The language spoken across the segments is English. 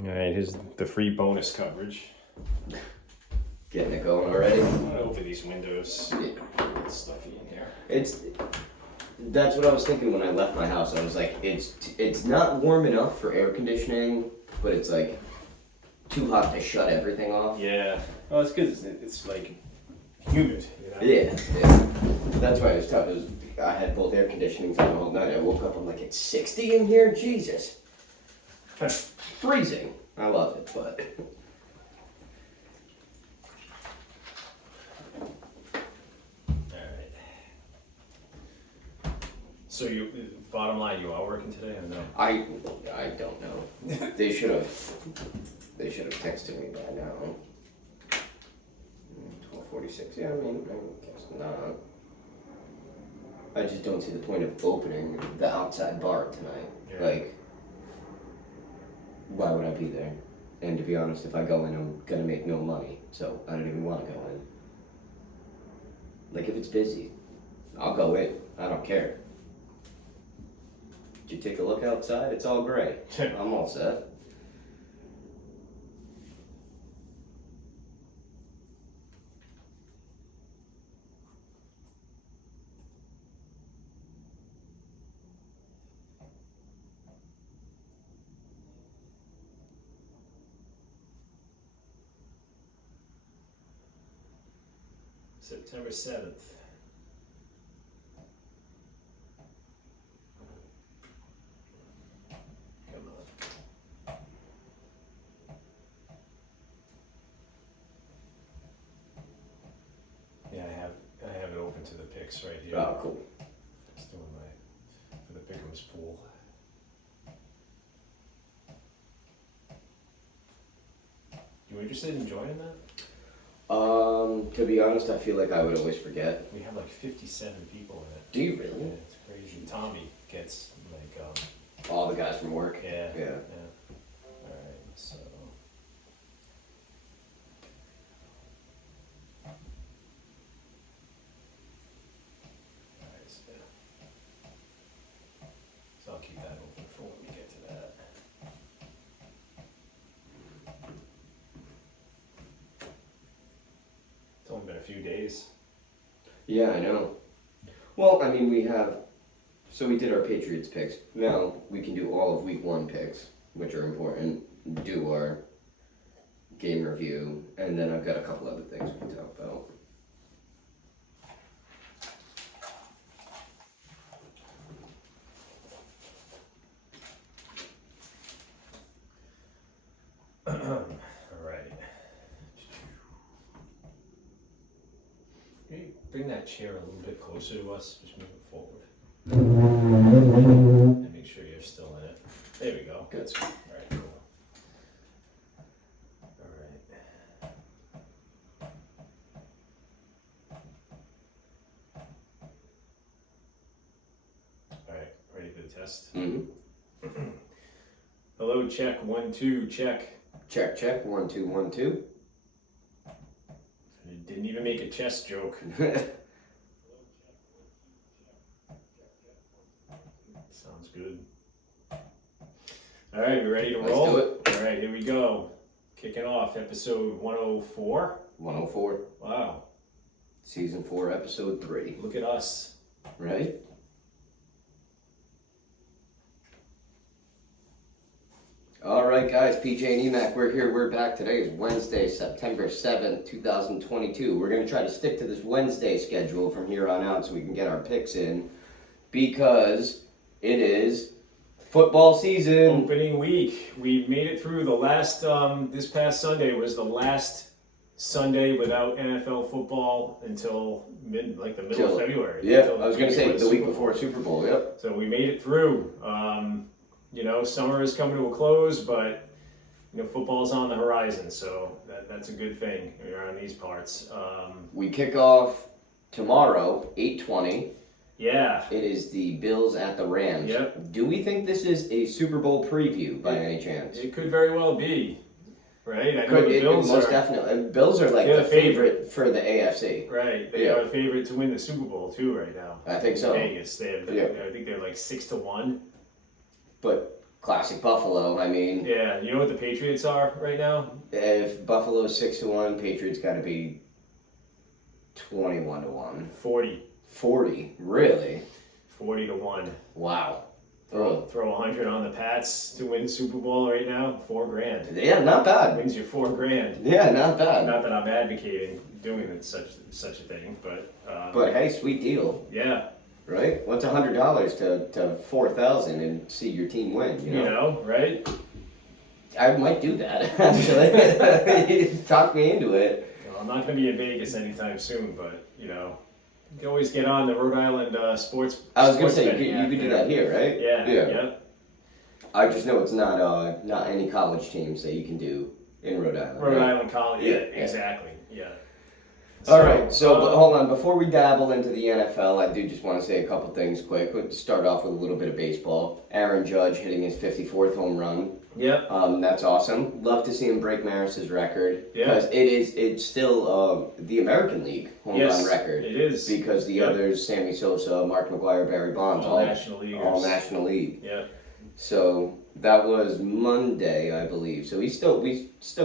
All right, here's the free bonus coverage. Getting it going already. I'm gonna open these windows. It's stuffy in here. That's what I was thinking when I left my house. I was like, it's not warm enough for air conditioning, but it's like too hot to shut everything off. Yeah. Oh, it's good. It's like humid. You know? Yeah. That's why it was tough. I had both air conditionings on all night. I woke up, I'm like, it's 60 in here? Jesus. Freezing. I love it, but... Alright. So bottom line, you are working today or no? I don't know. They should have texted me by now. 12:46. Yeah, I guess not. I just don't see the point of opening the outside bar tonight. Yeah. Like, why would I be there? And to be honest, if I go in, I'm gonna make no money, so I don't even want to go in. Like, if it's busy, I'll go in. I don't care. Did you take a look outside? It's all gray. I'm all set. September 7th. Come on. Yeah, I have it open to the picks right here. Oh, cool. Just doing for the Pickham's pool. You interested in joining that? To be honest, I feel like I would always forget. We have like 57 people in it. Do you really? Yeah, it's crazy. Tommy gets like All the guys from work? yeah. Yeah. Alright, so alright, so I'll keep that open for when we get to that. It's only been a few days. Yeah, I know. Well, I mean, we did our Patriots picks. Now we can do all of week 1 picks, which are important. Do our game review, and then I've got a couple other things we can talk about. Alright. Can you bring that chair a little bit closer to us? Just move it forward. And make sure you're still in it. There we go. Good. Alright, cool. Alright. Alright, ready for the test? Mm-hmm. Hello, check, 1, 2, check. Check, check. 1, 2, 1, 2. You didn't even make a chess joke. Sounds good. Alright, we ready to roll? Let's do it. Alright, here we go. Kicking off episode 104. 104. Wow, Season 4, episode 3. look at us. Right? Alright guys, PJ and Emac, we're here, we're back. Today is Wednesday, September 7th, 2022. We're going to try to stick to this Wednesday schedule from here on out so we can get our picks in, because it is football season. Opening week. We made it through the last, this past Sunday was the last Sunday without NFL football until the middle of February. Yeah, Until I was going to say the Super week Bowl. before Super Bowl, yep. So we made it through. Summer is coming to a close, but football's on the horizon, so that's a good thing around these parts. We kick off tomorrow, 8:20. Yeah. It is the Bills at the Rams. Yep. Do we think this is a Super Bowl preview by any chance? It could very well be, right? I know Could the it Bills most are definitely. Bills are like they're the the favorite for the AFC. right. They Yeah. are the favorite to win the Super Bowl too right now. I think so. Vegas, Yeah. I think they're like 6-1. But Classic Buffalo. I mean, Yeah, you know what the Patriots are right now? if Buffalo's 6-1, Patriots got to be 21-1. 40. 40, really? 40-1. Wow. Throw 100 on the Pats to win the Super Bowl right now. $4,000. Yeah, not bad. Wins you $4,000. Yeah, not bad. Not that I'm advocating doing such a thing, but But hey, sweet deal, yeah, right? What's $100 to 4,000 and see your team win? you know, right? I might do that actually. Talk me into it. Well, I'm not going to be in Vegas anytime soon, but you know, you can always get on the Rhode Island sports. I was gonna sports say betting you app could do there. that here, right? Yeah, yep. I just know it's not any college teams that you can do in Rhode Island. Rhode right? Island College. Yeah, Yeah, yeah. exactly. Yeah. All right, so but hold on. Before we dabble into the NFL, I do just want to say a couple things quick. Let's start off with a little bit of baseball. Aaron Judge hitting his 54th home run. Yep. That's awesome. Love to see him break Maris's record. Yeah. Because it's still the American League home Yes, run record. it is. Because the Yep. others, Sammy Sosa, Mark McGuire, Barry Bonds, All National Leaguers. all National League. Yeah. So that was Monday, I believe. So we still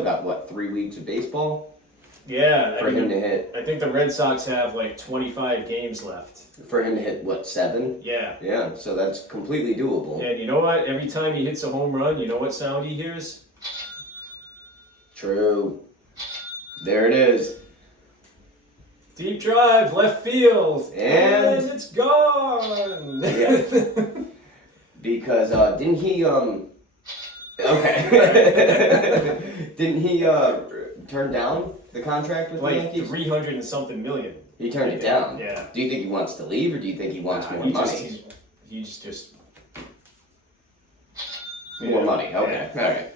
got what, 3 weeks of baseball Yeah. for him to hit. I think the Red Sox have like 25 games left. For him to hit what, 7? Yeah. Yeah. So that's completely doable. And you know what? Every time he hits a home run, you know what sound he hears? True. There it is. Deep drive, left field, And- it's gone. Yeah. Because didn't he okay. Didn't he turn down the contract with the like Yankees? 300 and something million. He turned it down. Yeah. Do you think he wants to leave, or do you think he wants more he money? just More yeah, money. Okay. yeah. All right.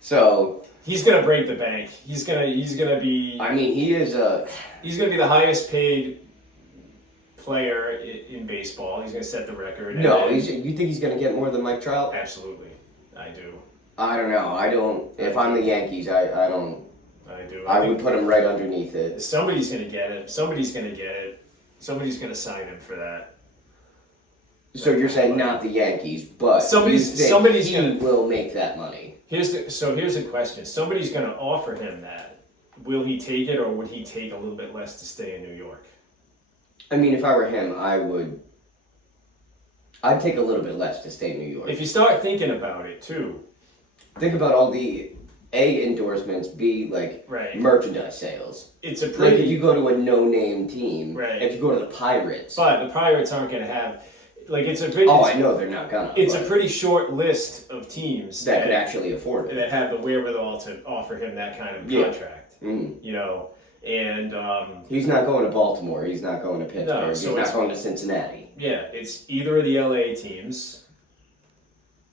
So He's gonna break the bank. He's gonna be I mean, he is a. he's gonna be the highest paid player in baseball. He's gonna set the record. and No, then- you think he's going to get more than Mike Trout? absolutely. I do. I don't know. I don't. If I'm the Yankees, I don't. I do. I think would put him right underneath it. somebody's gonna get it. Somebody's gonna get it. Somebody's gonna sign him for that. So you're saying not the Yankees, but Somebody's- you think somebody's he gonna- will make that money. Here's the question. Somebody's going to offer him that. Will he take it, or would he take a little bit less to stay in New York? I mean, if I were him, I'd take a little bit less to stay in New York. If you start thinking about it too, Think about all the A, endorsements, B, like right? merchandise sales. It's a Like pretty. if you go to a no-name team, Right. if you go to the Pirates. But the Pirates aren't going to have. Like it's a pretty. Oh, I know they're not gonna. It's a but pretty short list of teams that could actually afford it. that have the wherewithal to offer him that kind of Yeah. contract. Mm. You know, and He's not going to Baltimore. He's not going to Pittsburgh. No, he's so not it's- going to Cincinnati. yeah, it's either of the LA teams.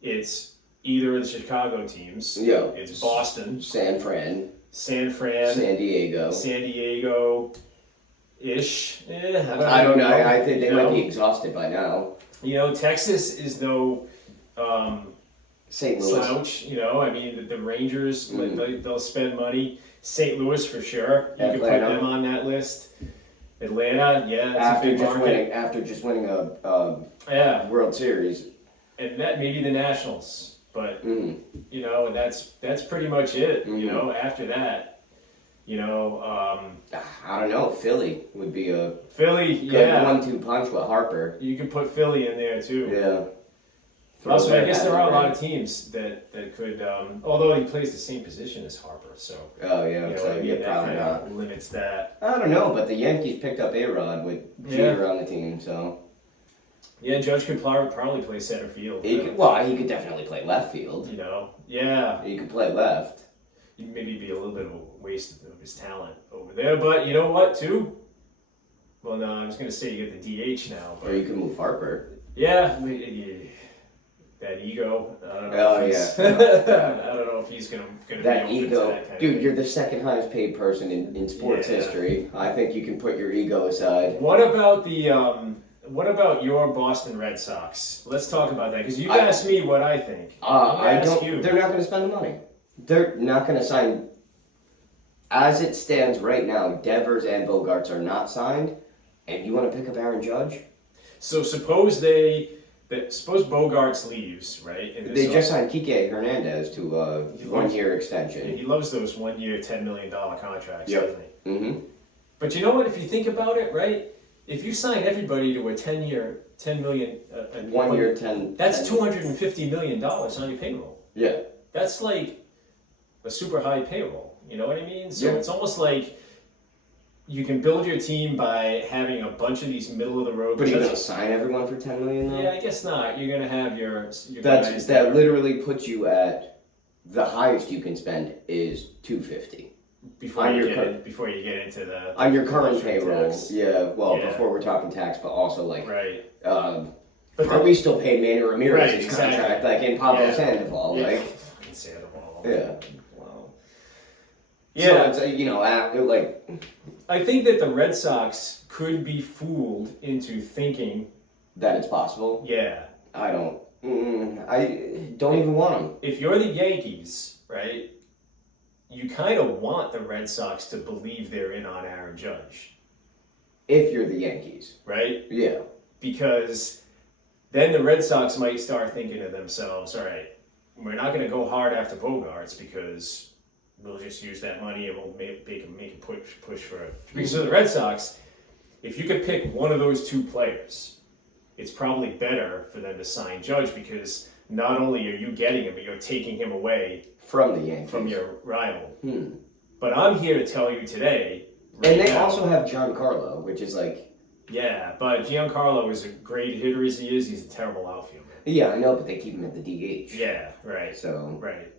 It's either of the Chicago teams. Yeah. It's Boston, San Fran, San Fran, San Diego. San Diego ish. I don't know. I think they you might know? be exhausted by now. You know, Texas is no St. Louis. slouch. You know, I mean, the Rangers, Mm. they'll spend money. St. Louis for sure. You could put Atlanta. them on that list. Atlanta, yeah, that's After a big just market. winning a Yeah, World Series. and that maybe the Nationals, but Mm. you know, and that's pretty much it. Mhm. You know, after that, you know, I don't know. Philly would be a Philly, good yeah, 1-2 punch with Harper. you can put Philly in there too. Yeah. Also, I guess Throw there that are a lot in. of teams that could, although he plays the same position as Harper, so Oh yeah. you know, So what I mean, yeah, that probably kind not. of limits that. I don't know, but the Yankees picked up A-Rod with Yeah. Jeter on the team, so Yeah, Judge could probably play center field. he could definitely play left field. You know, yeah, He could play left. he'd maybe be a little bit of a waste of his talent over there, but you know what, too? Well, no, I was going to say you get the DH now, Or but you could move Harper. yeah, that ego. I don't know. Oh, if he's- yeah. I don't know if he's gonna That be open ego, to that kind dude. of You're the second highest paid person in sports Yeah. history. I think you can put your ego aside. What about what about your Boston Red Sox? Let's talk about that because you've asked me what I think. I'm gonna I ask don't. you. They're not going to spend the money. They're not going to sign. As it stands right now, Devers and Bogarts are not signed, and you want to pick up Aaron Judge? So suppose they suppose Bogarts leaves, right? And They just signed Kike Hernandez to a He loves- one-year Yeah, extension. he loves those 1 year, $10 million contracts, Yep. doesn't he? Mm-hmm. But you know what? If you think about it, right? If you sign everybody to a 10-year, $10 million, 1 year, 10. that's 10. $250 million on your payroll. Yeah. That's like a super high payroll. You know what I mean? So Yeah. it's almost like you can build your team by having a bunch of these middle of the road. But you're gonna sign everyone for $10 million though? Yeah, I guess not. You're gonna have your That's guys that are- literally puts you at the highest you can spend is $250 before on you your get cur- it, before you get into the on your current luxury payroll. tax. Yeah. Well, Yeah. before we're talking tax, but also like, Right. but are we still paying Manny Ramirez's Right, exactly. contract like in Pablo Yeah. Sandoval? Yeah. Like, Fucking Sandoval. yeah. Wow. So it's like I think that the Red Sox could be fooled into thinking, that it's possible. yeah, I don't. I don't even want them. if you're the Yankees, right, you kind of want the Red Sox to believe they're in on Aaron Judge, If you're the Yankees, right? yeah. Because then the Red Sox might start thinking to themselves, all right, we're not going to go hard after Bogarts because we'll just use that money and we'll make a push for it. Because for the Red Sox, if you could pick one of those two players, it's probably better for them to sign Judge because not only are you getting him, but you're taking him away From the Yankees. from your rival. Hmm. But I'm here to tell you today. right And they now- also have Giancarlo, which is like, Yeah, but Giancarlo is a great hitter as he is. He's a terrible outfielder. yeah, I know, but they keep him at the DH. Yeah, right. So, Right.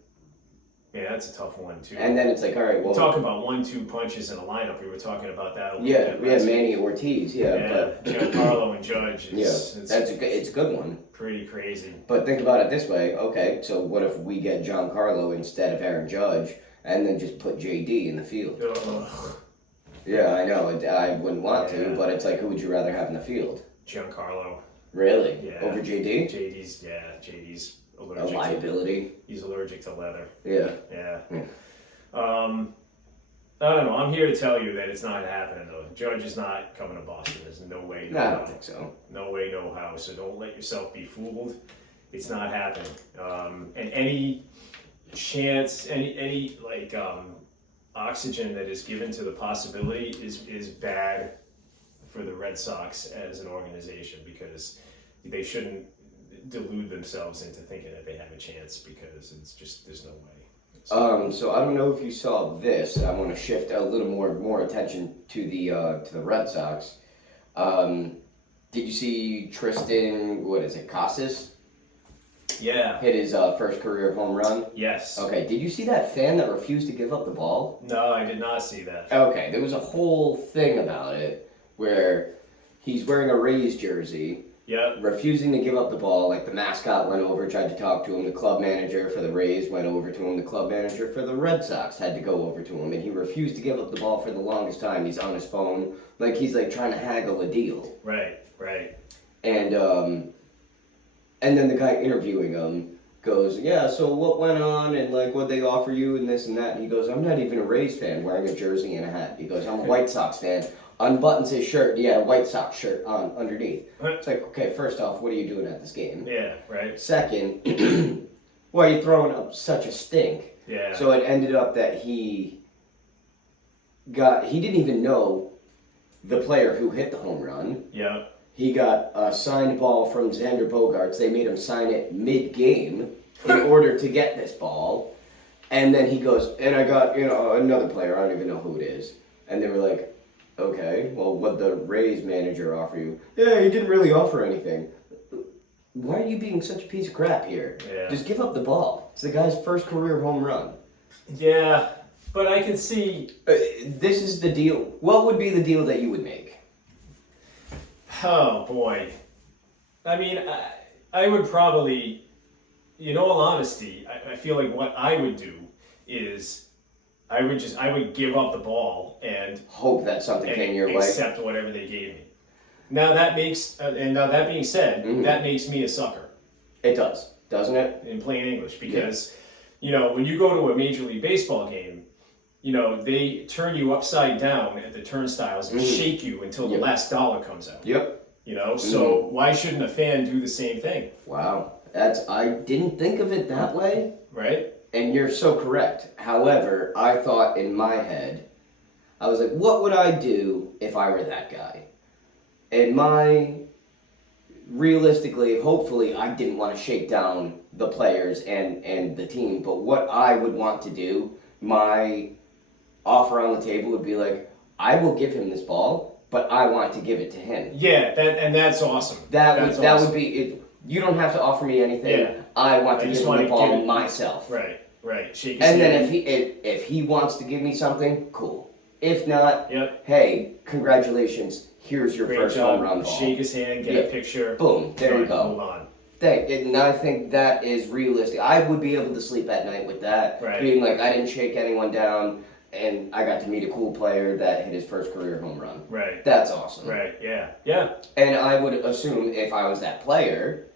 Yeah, that's a tough one too. and then it's like, all right, well, Talk about 1-2 punches in a lineup. We were talking about that a little yeah, bit. we had last week. Manny Ortiz, Yeah, Giancarlo and Judge. yeah, It's it's a good one. pretty crazy. But think about it this way, okay, so what if we get Giancarlo instead of Aaron Judge, and then just put JD in the field? Ugh. Yeah, I know, I wouldn't want to, Yeah. but it's like, who would you rather have in the field? Giancarlo. Really? Yeah. Over JD? JD's A allergic. liability? He's allergic to leather. Yeah. Yeah. Yeah. I don't know. I'm here to tell you that it's not happening though. Judge is not coming to Boston. There's no way. No, I how. don't think so. No way, no how. So don't let yourself be fooled. It's not happening. And any chance, any like oxygen that is given to the possibility is bad for the Red Sox as an organization because they shouldn't delude themselves into thinking that they have a chance because it's just there's no way. So I don't know if you saw this. I want to shift a little more attention to the Red Sox. Did you see Tristan? What is it? Casas Yeah. hit his first career home run. Yes. Okay. Did you see that fan that refused to give up the ball? No, I did not see that. Okay. There was a whole thing about it where he's wearing a Rays jersey, Yep. refusing to give up the ball. Like the mascot went over, tried to talk to him. The club manager for the Rays went over to him. The club manager for the Red Sox had to go over to him, and he refused to give up the ball for the longest time. He's on his phone, like he's like trying to haggle a deal. Right. Right. And then the guy interviewing him goes, "Yeah, so what went on, and like what they offer you, and this and that." And he goes, "I'm not even a Rays fan, wearing a jersey and a hat." He goes, "I'm a White Sox fan." Unbuttons his shirt. He had a White Sox shirt on underneath. It's like, okay, first off, what are you doing at this game? Yeah. Right. Second, why are you throwing up such a stink? Yeah. So it ended up that he didn't even know the player who hit the home run. Yep. He got a signed ball from Xander Bogaerts. They made him sign it mid-game in order to get this ball. And then he goes, and I got, another player, I don't even know who it is. And they were like, okay, well, what'd the Rays manager offer you? Yeah, he didn't really offer anything. Why are you being such a piece of crap here? Yeah. Just give up the ball. It's the guy's first career home run. Yeah. But I can see. This is the deal. What would be the deal that you would make? Oh boy. I mean, I would probably, in all honesty, I feel like what I would do is I would give up the ball and Hope that something came your way. accept whatever they gave me. Now that makes, and now that being said, that makes me a sucker It does, doesn't it? in plain English because, when you go to a Major League Baseball game, they turn you upside down at the turnstiles and shake you until the last dollar comes out. Yep. You know, so why shouldn't a fan do the same thing, Wow. I didn't think of it that way, right? and you're so correct. However, I thought in my head, I was like, what would I do if I were that guy? And realistically, hopefully, I didn't want to shake down the players and the team, but what I would want to do, my offer on the table would be like, I will give him this ball, but I want to give it to him. Yeah, that's awesome. That would be it. You don't have to offer me anything. Yeah. I want to I give just him want the to ball give it- myself. Right. Shake his And hand. then if he wants to give me something, cool. If not, Yep. hey, congratulations. Here's your Great first job. home run ball. Shake his hand, get Yeah. a picture. Boom. There you Done. go. Move on. And I think that is realistic. I would be able to sleep at night with that. Right. Being like, I didn't shake anyone down, and I got to meet a cool player that hit his first career home run. Right. That's awesome. Right. Yeah. And I would assume if I was that player,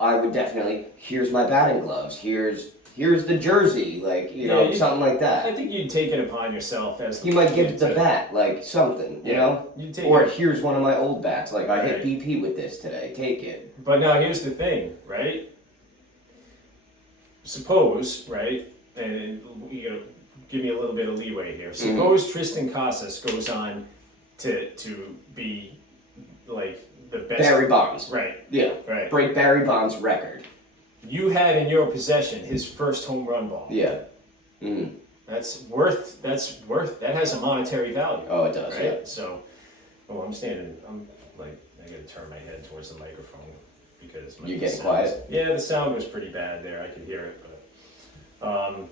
I would definitely, here's my batting gloves, here's the jersey, like, something like I that. think you'd take it upon yourself as the You might give player the to- bat, like something, you Yeah. know? You'd take Or it. here's one of my old bats, like I hit Right. BP with this today, take it. But now here's the thing, right? Suppose, right, and give me a little bit of leeway here. Suppose Tristan Casas goes on to be like the best. Barry Bonds. Right. Yeah. Right. Break Barry Bonds' record. You had in your possession his first home run ball. Yeah. Mm. That has a monetary value. Oh, it does, right? yeah. So, I'm like, I gotta turn my head towards the microphone because You the getting sound- quiet? Yeah, the sound was pretty bad there. I could hear it, but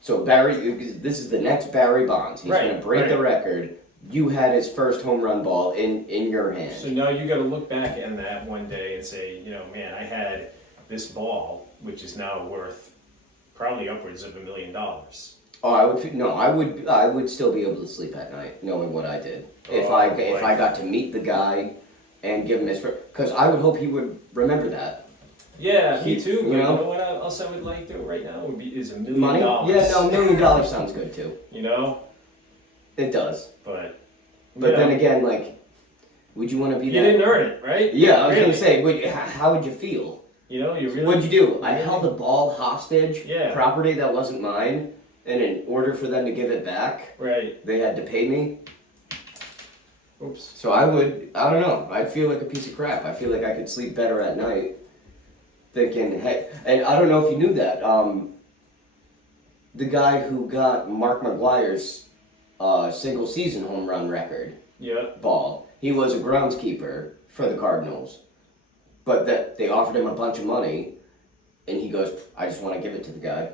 So this is the next Barry Bonds. He's Right, going to break the right. record. You had his first home run ball in your hand. so now you got to look back on that one day and say, man, I had this ball, which is now worth probably upwards of $1 million. Oh, I would still be able to sleep at night knowing what I did. If Oh, I boy. got to meet the guy and give him his first, because I would hope he would remember that. Yeah, me He- too. But you you know? know what else I would like to do right now is $1 million. Money? Yeah, no, $1 million sounds good too. You know, It does. but Then again, like, would you want to be you that? didn't earn it, right? Yeah, I was Really. gonna say, how would you feel? You really. What'd you do? I held a ball hostage, Yeah. property that wasn't mine, and in order for them to give it back, Right. they had to pay me. Oops. So I don't know, I'd feel like a piece of crap. I feel like I could sleep better at night thinking, hey, and I don't know if you knew that, the guy who got Mark McGwire's single season home run record Yeah. ball, he was a groundskeeper for the Cardinals, but that they offered him a bunch of money, and he goes, I just want to give it to the guy.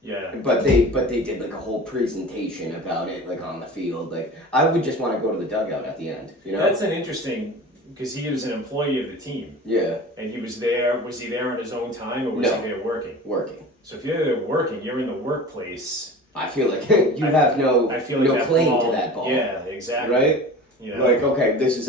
Yeah. But they did like a whole presentation about it, like on the field. Like I would just want to go to the dugout at the end, you know? That's an interesting because he was an employee of the team Yeah, and he was there. Was he there on his own time or was No. he there working? working. So if you're there working, you're in the workplace. I feel like you have no I feel like no that claim ball, to that ball. Yeah, exactly. Right? You know, Like, okay, this is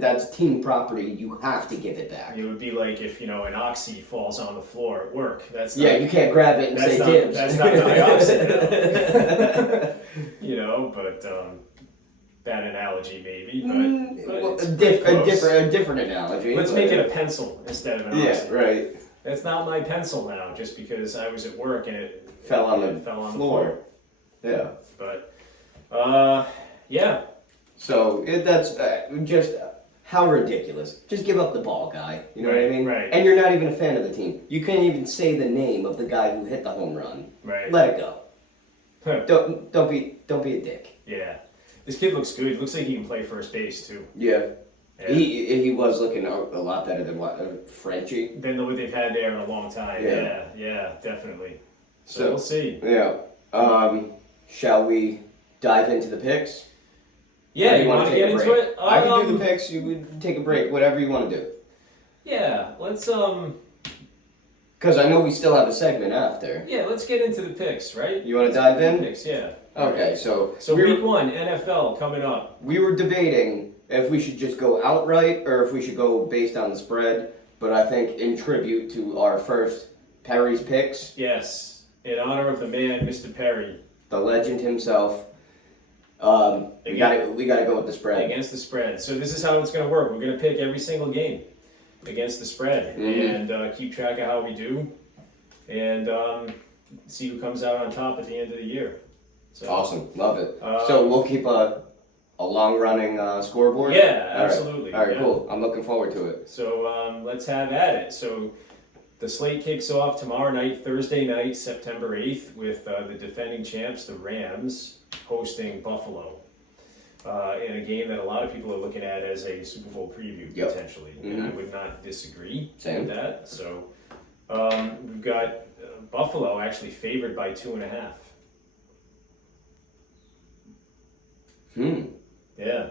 that's team property. You have to give it back. it would be like if an oxy falls on the floor at work. That's Yeah, not, you can't grab it and that's say not- dibs. that's not the oxy, but bad analogy maybe. But Well, it's a pretty close. different analogy. Let's but- make it a pencil instead of an Yeah, oxy. right. That's not my pencil now, just because I was at work and it Fell on the fell on floor. the Yeah. floor. But yeah, So that's just how ridiculous. Just give up the ball, guy. You know what I mean? Right. And you're not even a fan of the team. You can't even say the name of the guy who hit the home run. right. Let it go. Huh. Don't be a dick. Yeah, this kid looks good. Looks like he can play first base too. Yeah. Yeah. He was looking a lot better than Frenchie. Than what they've had there in a long time. Yeah. Yeah, definitely. So So- we'll see. Yeah. Shall we dive into the picks? Yeah, Or you want to take get a into break? it? I can do the picks. You would take a break. Whatever you want to do. Yeah, let's Because I know we still have a segment after. let's get into the picks, right? You want to dive in? Picks, yeah. Okay. So So we were- week 1 NFL coming up. We were debating if we should just go outright or if we should go based on the spread, but I think in tribute to our first Perry's picks, Yes, in honor of the man, Mr. Perry. the legend himself, We gotta go with the spread. Against the spread. So this is how it's going to work. We're going to pick every single game against the spread and keep track of how we do, and see who comes out on top at the end of the year. So, Awesome, love it. So we'll keep a long running scoreboard. Yeah, absolutely. All right, yeah. cool. I'm looking forward to it. So let's have at it. So the slate kicks off tomorrow night, Thursday night, September 8th, with the defending champs, the Rams, hosting Buffalo. In a game that a lot of people are looking at as a Super Bowl preview, potentially. And I would not disagree with that. So we've got Buffalo actually favored by 2.5. Yeah.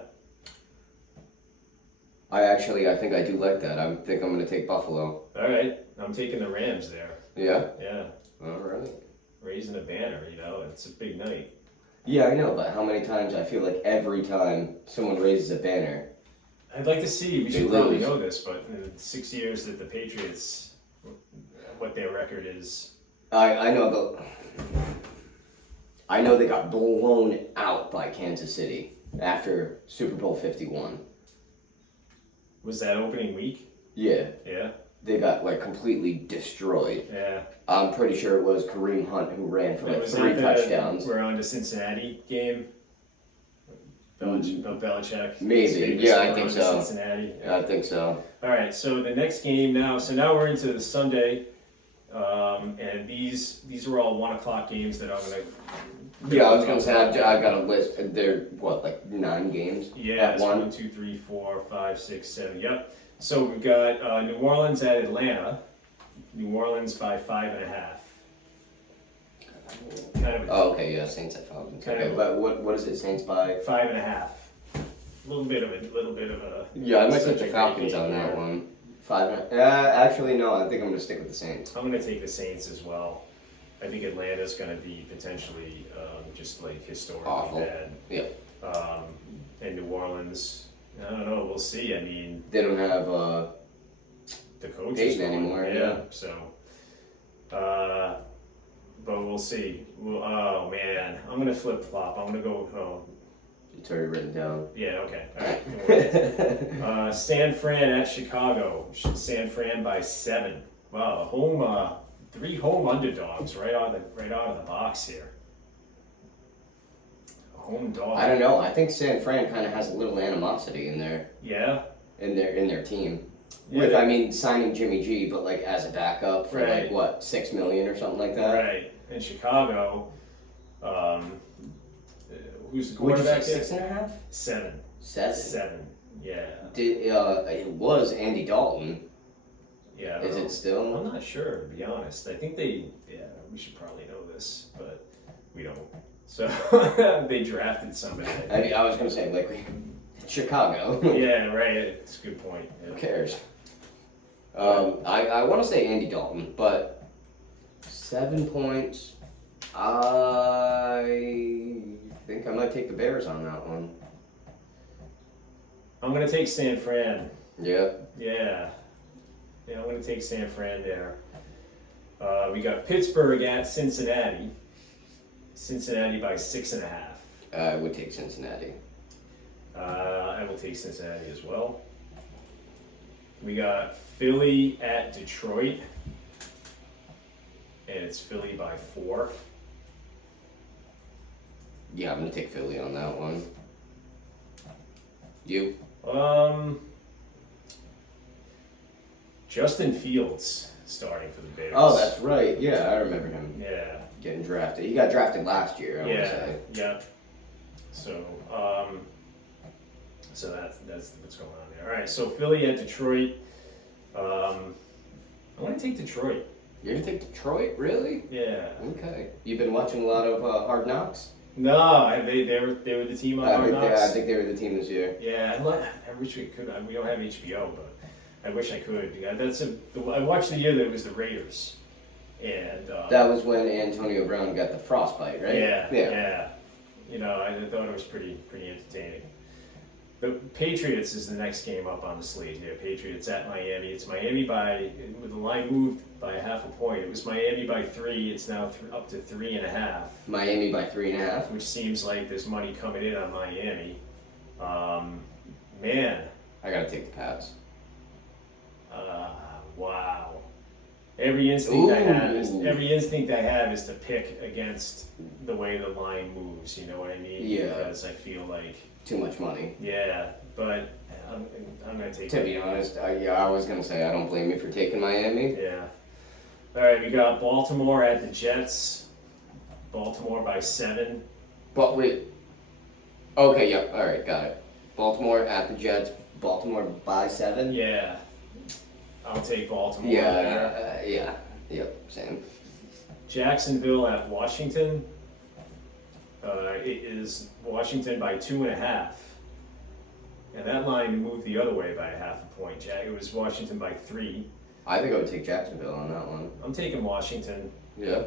I think I do like that. I think I'm going to take Buffalo. All right. I'm taking the Rams there. Yeah? Yeah. All right. Raising a banner, it's a big night. Yeah, I know, but how many times I feel like every time someone raises a banner, I'd like to see, we should They probably lose. know this, but in the 6 years that the Patriots, what their record is. I know they got blown out by Kansas City after Super Bowl 51. Was that opening week? Yeah, Yeah. they got like completely destroyed. Yeah. I'm pretty sure it was Kareem Hunt who ran for like Was 3 that touchdowns. We're on to Cincinnati game. Belichick. Maybe. Famous Yeah, I we're think on to so. Cincinnati. Yeah, I think so. All right, so the next game now. So now we're into the Sunday, and these were all 1 o'clock games that I'm gonna. Yeah, I was gonna say I got a list. They're what, like 9 games? Yeah, At it's 1, 2, 3, 4, 5, 6, 7. Yep. So we've got New Orleans at Atlanta. New Orleans by 5.5. Kind of Oh, okay, yeah, Saints at 5. Kind Okay, of- but what is it, Saints by? 5.5. A little bit of a. Yeah, I might such take the a great Falcons game on that here. one. 5. Actually, no, I think I'm gonna stick with the Saints. I'm going to take the Saints as well. I think Atlanta's going to be potentially just like historically Awful. bad. Yeah. And New Orleans, I don't know. We'll see. I mean, They don't have the coach is Peyton gone. anymore, yeah. So, but we'll see. Oh man, I'm going to flip flop. I'm going to go. Oh, it's already written down. yeah. Okay. All right. San Fran at Chicago. San Fran by 7. Wow. Home. 3 home underdogs right out of the box here. A home dog. I don't know. I think San Fran kind of has a little animosity in their Yeah. team. Yeah, With they- I mean signing Jimmy G, but like as a backup for Right. like what, $6 million or something like that. Right. In Chicago, who's the Would you say quarterback? 6.5? 7. 7. 7. Yeah. It was Andy Dalton. Yeah. I don't Is know. it still? I'm not sure, to be honest. I think we should probably know this, but we don't. So they drafted somebody. I was gonna say like Chicago. Yeah, right. It's a good point. Who Yeah. cares? I want to say Andy Dalton, but 7 points. I think I might take the Bears on that one. I'm going to take San Fran. Yeah. Yeah. Yeah, I'm going to take San Fran there. We got Pittsburgh at Cincinnati. Cincinnati by 6.5. I would take Cincinnati. I will take Cincinnati as well. We got Philly at Detroit. And it's Philly by 4. Yeah, I'm gonna take Philly on that one. You? Justin Fields starting for the Bears. Oh, that's right. Yeah, I remember him Yeah. getting drafted. He got drafted last year, I want to Yeah. say. Yeah. So, that's what's going on there. All right. So Philly at Detroit. I want to take Detroit. You're gonna take Detroit? Really? Yeah. Okay. You've been watching a lot of Hard Knocks? No, they were the team on Hard I Knocks. think they were the team this year. Yeah, I wish we could. We don't have HBO, but I wish I could. Yeah, I watched the year that it was the Raiders, and That was when Antonio Brown got the frostbite, right? yeah. You know, I thought it was pretty entertaining. The Patriots is the next game up on the slate here. Patriots at Miami. It's Miami with the line moved by a half a point. It was Miami by 3. It's now up to 3.5. Miami by 3.5. Which seems like there's money coming in on Miami. Man. I gotta take the Pats. Wow. Every instinct I have is to pick against the way the line moves. You know what I mean? Yeah. Because I feel like Too much money. yeah, but I'm gonna take. To be honest, I was gonna say I don't blame you for taking Miami. Yeah. All right, we got Baltimore at the Jets. Baltimore by 7. But wait. Okay, yep. All right, got it. Baltimore at the Jets. Baltimore by 7. Yeah. I'll take Baltimore. Yeah. Yep. Same. Jacksonville at Washington. It is Washington by 2.5. And that line moved the other way by a half a point. It was Washington by 3. I think I would take Jacksonville on that one. I'm taking Washington. Yeah.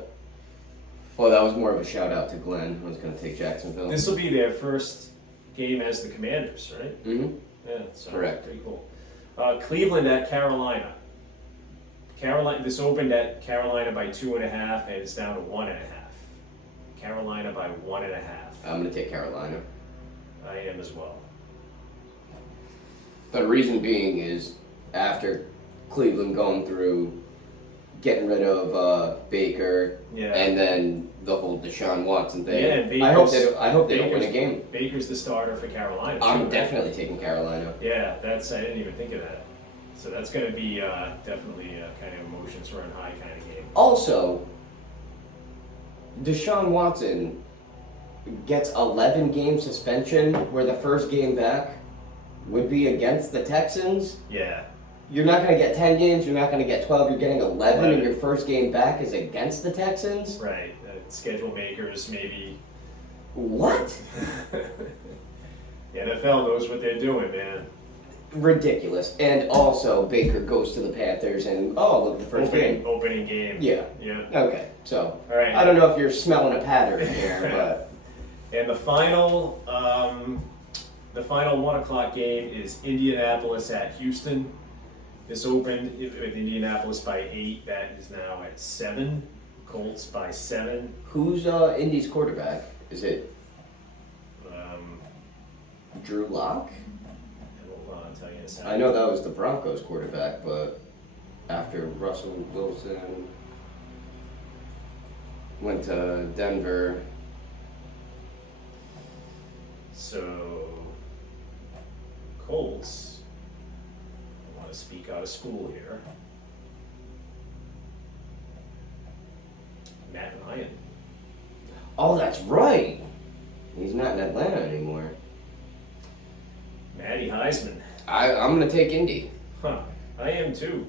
Well, that was more of a shout out to Glenn. I was gonna take Jacksonville. This will be their first game as the Commanders, right? Mm-hmm. Yeah, so Correct. Pretty cool. Cleveland at Carolina. This opened at Carolina by 2.5, and it's down to 1.5. Carolina by 1.5. I'm gonna take Carolina. I am as well. The reason being is after Cleveland going through getting rid of Baker, Yeah. and then the whole Deshaun Watson thing. Yeah, and I hope they don't win a game. Baker's the starter for Carolina. I'm too, definitely taking Carolina. Yeah, I didn't even think of that. So that's going to be definitely kind of emotions run high kind of game. Also, Deshaun Watson gets 11 game suspension, where the first game back would be against the Texans. Yeah. You're not going to get 10 games, you're not going to get 12, you're getting 11, Right. and your first game back is against the Texans? Right. Schedule makers, maybe. What? The NFL knows what they're doing, man. Ridiculous. And also, Baker goes to the Panthers, and look, the first game. Opening game. Yeah. Yeah. Okay, so All right. I don't know if you're smelling a pattern here, but And the final 1 o'clock game is Indianapolis at Houston. This opened with Indianapolis by 8. That is now at 7. Colts by 7. who's Indy's quarterback? Is it Um, Drew Lock? I'll tell you in a second. I know that was the Broncos quarterback, but after Russell Wilson went to Denver. So, Colts. I want to speak out of school here. Matt Ryan. Oh, that's right. He's not in Atlanta anymore. Matty Heisman. I'm gonna take Indy. Huh. I am too.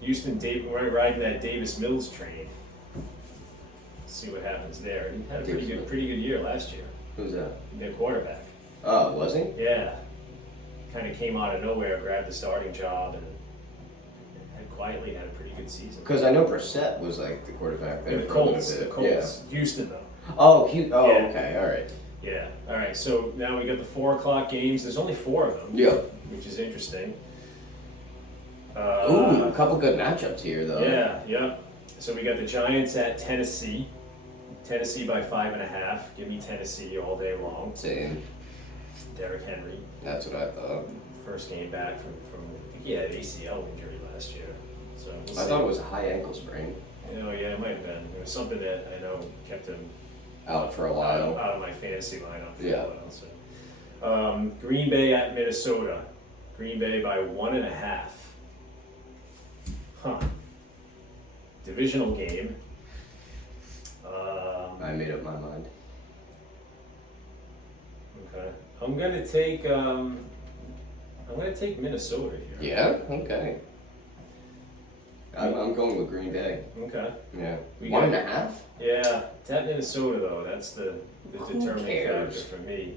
Houston, we're riding that Davis Mills train. See what happens there. He had a pretty good year last year. Who's that? Their quarterback. Oh, was he? Yeah. Kind of came out of nowhere, grabbed the starting job, and quietly had a pretty good season. Because I know Brissett was like the quarterback there. The for a little Colts. The bit. Colts. Houston though. Yeah. Oh, Yeah. okay, all right. Yeah. All right. So now we got the 4 o'clock games. There's only 4 of them. Yeah. Which is interesting. Ooh, a couple good matchups here, though. Yeah. So we got the Giants at Tennessee. Tennessee by 5.5. Give me Tennessee all day long. Same. Derrick Henry. That's what I thought. First game back from he had ACL injury last year. So we'll I see. thought it was a high ankle sprain. Yeah, it might have been. It was something that I know kept him Out for a while. out of my fantasy lineup for Yeah. a while. So. Green Bay at Minnesota. Green Bay by 1.5. Huh. Divisional game. I made up my mind. Okay. I'm gonna take Minnesota here. Yeah? Okay. I'm going with Green Bay. Okay. Yeah. We 1.5? Yeah, it's at Minnesota though. That's the Who determining cares? factor for me.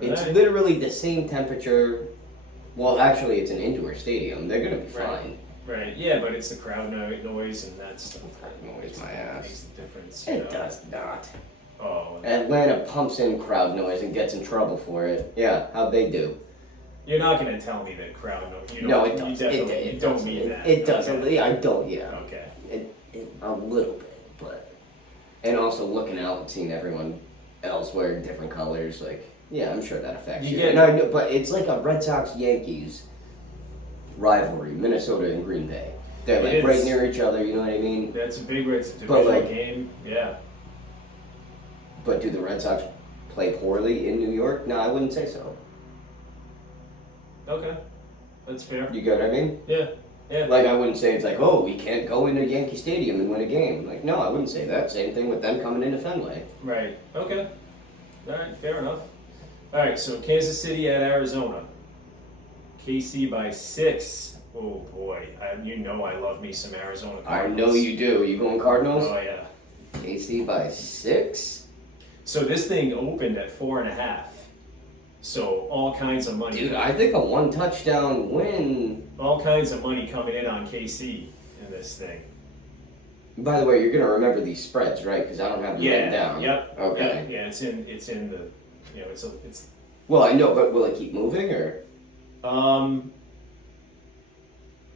It's Alright. literally the same temperature. Well, actually, it's an indoor stadium. They're going to be Right. fine. Right, yeah, but it's the crowd noise and that stuff Noise makes, my ass. makes the difference. you It know. does not. Oh, Atlanta pumps in crowd noise and gets in trouble for it. Yeah, how'd they do? you're not going to tell me that crowd noise. You No, don't, it does. You definitely It don't doesn't. mean that. It doesn't. Okay. I don't. Yeah. Okay. A little bit, but and also looking out and seeing everyone else wear different colors, like yeah, I'm sure that affects You you. get- And I know, but it's like a Red Sox Yankees rivalry, Minnesota and Green Bay. They're like It right is. near each other. You know what I mean? That's a big it's a But, divisional like- game. Yeah. But do the Red Sox play poorly in New York? No, I wouldn't say so. Okay. That's fair. You get what I mean? Yeah. Yeah. Like I wouldn't say it's like, oh, we can't go into Yankee Stadium and win a game. Like no, I wouldn't say that. Same thing with them coming into Fenway. Right. Okay. All right. Fair enough. All right. So Kansas City at Arizona. KC by 6. Oh boy. You know I love me some Arizona I Cardinals. know you do. You going Cardinals? Oh yeah. KC by 6. So this thing opened at 4.5. So all kinds of money. Dude, I think a one touchdown win. All kinds of money coming in on KC in this thing. By the way, you're gonna remember these spreads, right? Because I don't have them written Yeah. down. Yep. Okay. Yep, yeah. It's in the. You know. It's. Well, I know, but will it keep moving or?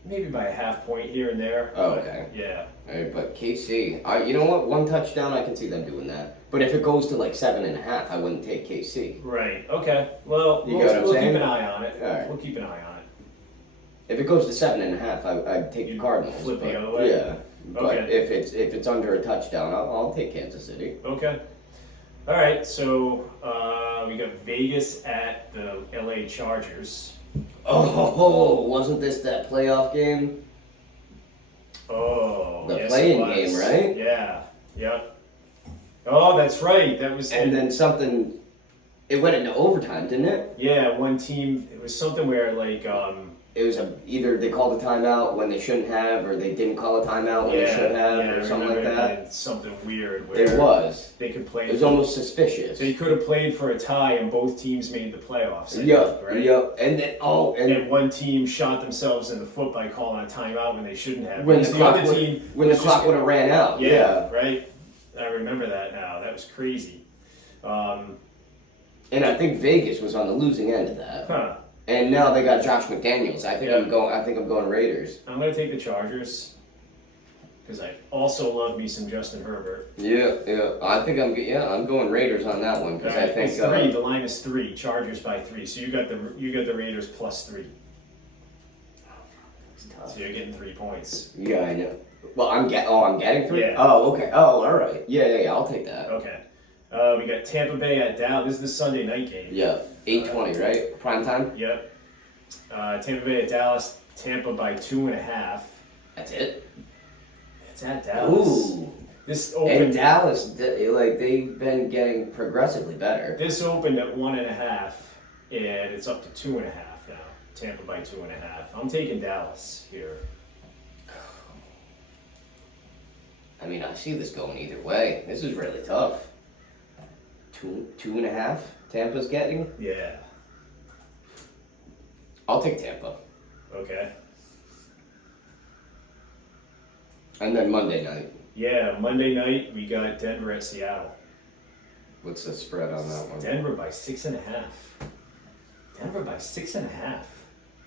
Maybe by a half point here and there. Oh, but, okay. Yeah. Alright, but KC, you know what? One touchdown, I can see them doing that. But if it goes to like 7.5, I wouldn't take KC. Right. Okay. Well, You we'll, get what I'm we'll saying? keep an eye on it. All right. We'll keep an eye on it. If it goes to 7.5, I'd take the You'd Cardinals. flip the but- other way? Yeah. But Okay. if it's under a touchdown, I'll take Kansas City. Okay. All right. So we got Vegas at the LA Chargers. Oh, wasn't this that playoff game? Oh, The yes, play-in it was. game, right? Yeah. Yep. Oh, that's right. That was. And then something, it went into overtime, didn't it? Yeah, one team. It was something where like. It was either they called a timeout when they shouldn't have, or they didn't call a timeout when they should have, yeah, or I something like remember that. it being something weird. Where It was. They could play. It was almost suspicious. They could have played for a tie, and both teams made the playoffs. I Yeah, think, right? yeah. And then And one team shot themselves in the foot by calling a timeout when they shouldn't have. when Because the clock other team when the was clock just- would have ran out. Yeah, right. I remember that now. That was crazy. And I think Vegas was on the losing end of that. Huh. And now they got Josh McDaniels. I think Yeah. I'm going Raiders. I'm gonna take the Chargers because I also love me some Justin Herbert. Yeah, yeah. I'm going Raiders on that one because I Alright, think it's 3. The line is 3. Chargers by 3. So you got the Raiders plus 3. it's tough. So you're getting 3 points. Yeah, I know. Well, I'm getting 3. Yeah. Oh, okay. Oh, all right. Yeah. I'll take that. Okay. We got Tampa Bay at Dallas. This is the Sunday night game. Yeah, 8:20, right? Prime time. Yep. Tampa Bay at Dallas. Tampa by 2.5. That's it. It's at Dallas. Ooh. This And opened. Dallas, they've been getting progressively better. This opened at 1.5, and it's up to 2.5 now. Tampa by 2.5. I'm taking Dallas here. I mean, I see this going either way. This is really tough. 2.5. Tampa's getting. Yeah. I'll take Tampa. Okay. And then Monday night. Yeah. Monday night we got Denver at Seattle. What's the spread on that one? Denver by 6.5. Denver by 6.5.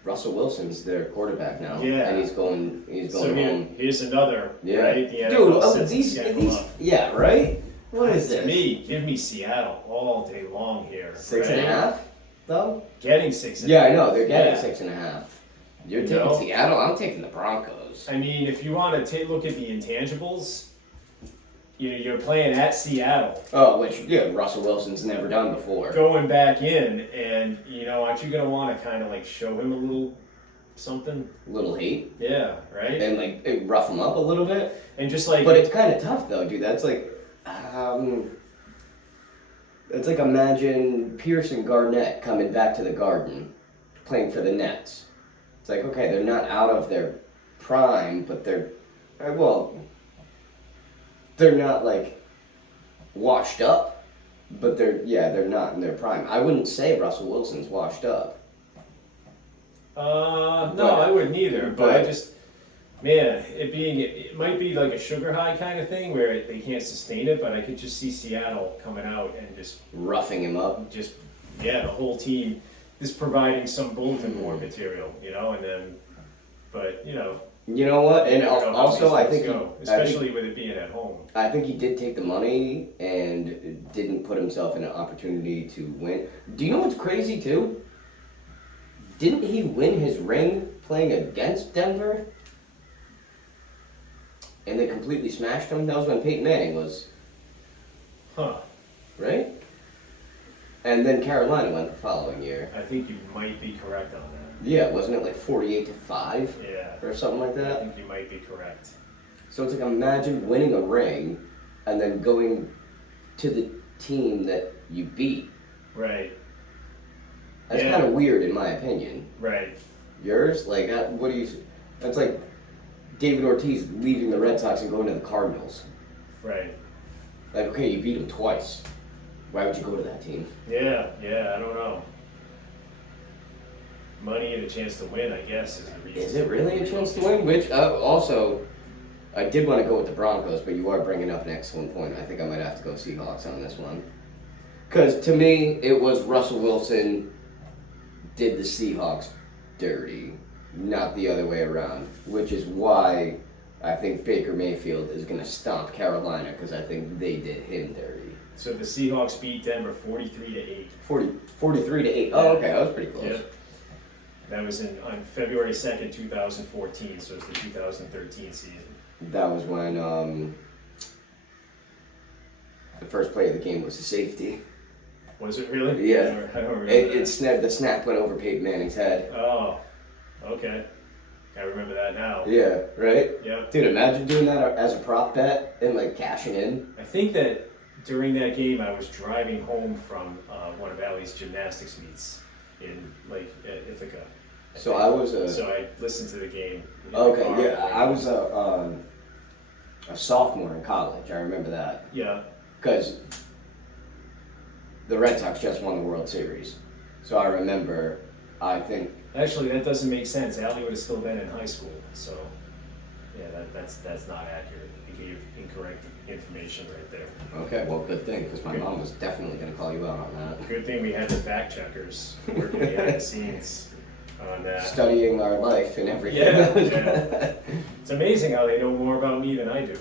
Russell Wilson's their quarterback now. Yeah. And he's going So home. here's another. Yeah. Right? The Dude, NFL sets the these schedule up. yeah, right? What is To this? me, give me Seattle all day long here. 6.5 though? Getting 6.5. Yeah, I know, they're getting Yeah. 6.5. You're You taking know? Seattle, I'm taking the Broncos. I mean, if you want to look at the intangibles, you're playing at Seattle, Oh, which Russell Wilson's never done before. going back in, and aren't you gonna want to kind of like show him a little something? Little hate. Yeah, right. And rough him up a little bit. And just like, But it's kind of tough though, dude. That's it's like imagine Pierce and Garnett coming back to the Garden, playing for the Nets. It's like okay, they're not out of their prime, but they're they're not like washed up, but they're not in their prime. I wouldn't say Russell Wilson's washed up. no, but- I wouldn't either. But I but- just, Man, it might be like a sugar high kind of thing where they can't sustain it, but I could just see Seattle coming out and Roughing him up. the whole team just providing some bulletin board material, and then, but You know what? And you know how also, these I things think, go, especially with it being at home. I think he did take the money and didn't put himself in an opportunity to win. Do you know what's crazy too? Didn't he win his ring playing against Denver? And they completely smashed him? That was when Peyton Manning was, Huh. right? And then Carolina went the following year. I think you might be correct on that. Yeah, wasn't it like 48-5 Yeah. or something like I that? think you might be correct. So it's like, imagine winning a ring and then going to the team that you beat. Right. That's Yeah. kind of weird in my opinion. Right. Yours? Like, what do you... That's like David Ortiz leaving the Red Sox and going to the Cardinals. Right. Like, okay, you beat him twice. Why would you go to that team? Yeah. I don't know. Money and a chance to win, I guess, is the reason. Is it really a chance to win? Which, also, I did want to go with the Broncos, but you are bringing up an excellent point. I think I might have to go Seahawks on this one. Because to me, it was Russell Wilson did the Seahawks dirty, not the other way around. Which is why I think Baker Mayfield is going to stomp Carolina, because I think they did him dirty. So the Seahawks beat Denver 43-8. 43-8. Oh, okay, that was pretty close. Yep. That was on February 2nd, 2014, so it's the 2013 season. That was when the first play of the game was a safety. Was it really? Yeah. I don't remember. The snap went over Peyton Manning's head. Oh, okay. I remember that now. Yeah, right? Yep. Dude, imagine doing that as a prop bet and like cashing in. I think that during that game, I was driving home from one of Allie's gymnastics meets in Ithaca. So I was So I listened to the game. in the okay, car. yeah, I was a sophomore in college. I remember that Yeah. because the Red Sox just won the World Series. So I remember. I think Actually, that doesn't make sense. Allie would have still been in high school, so yeah, that's not accurate. He gave incorrect information right there. okay, well, good thing because my mom was definitely going to call you out on that. Good thing we had the fact checkers working behind the scenes on that. Studying our life and everything. Yeah. It's amazing how they know more about me than I do.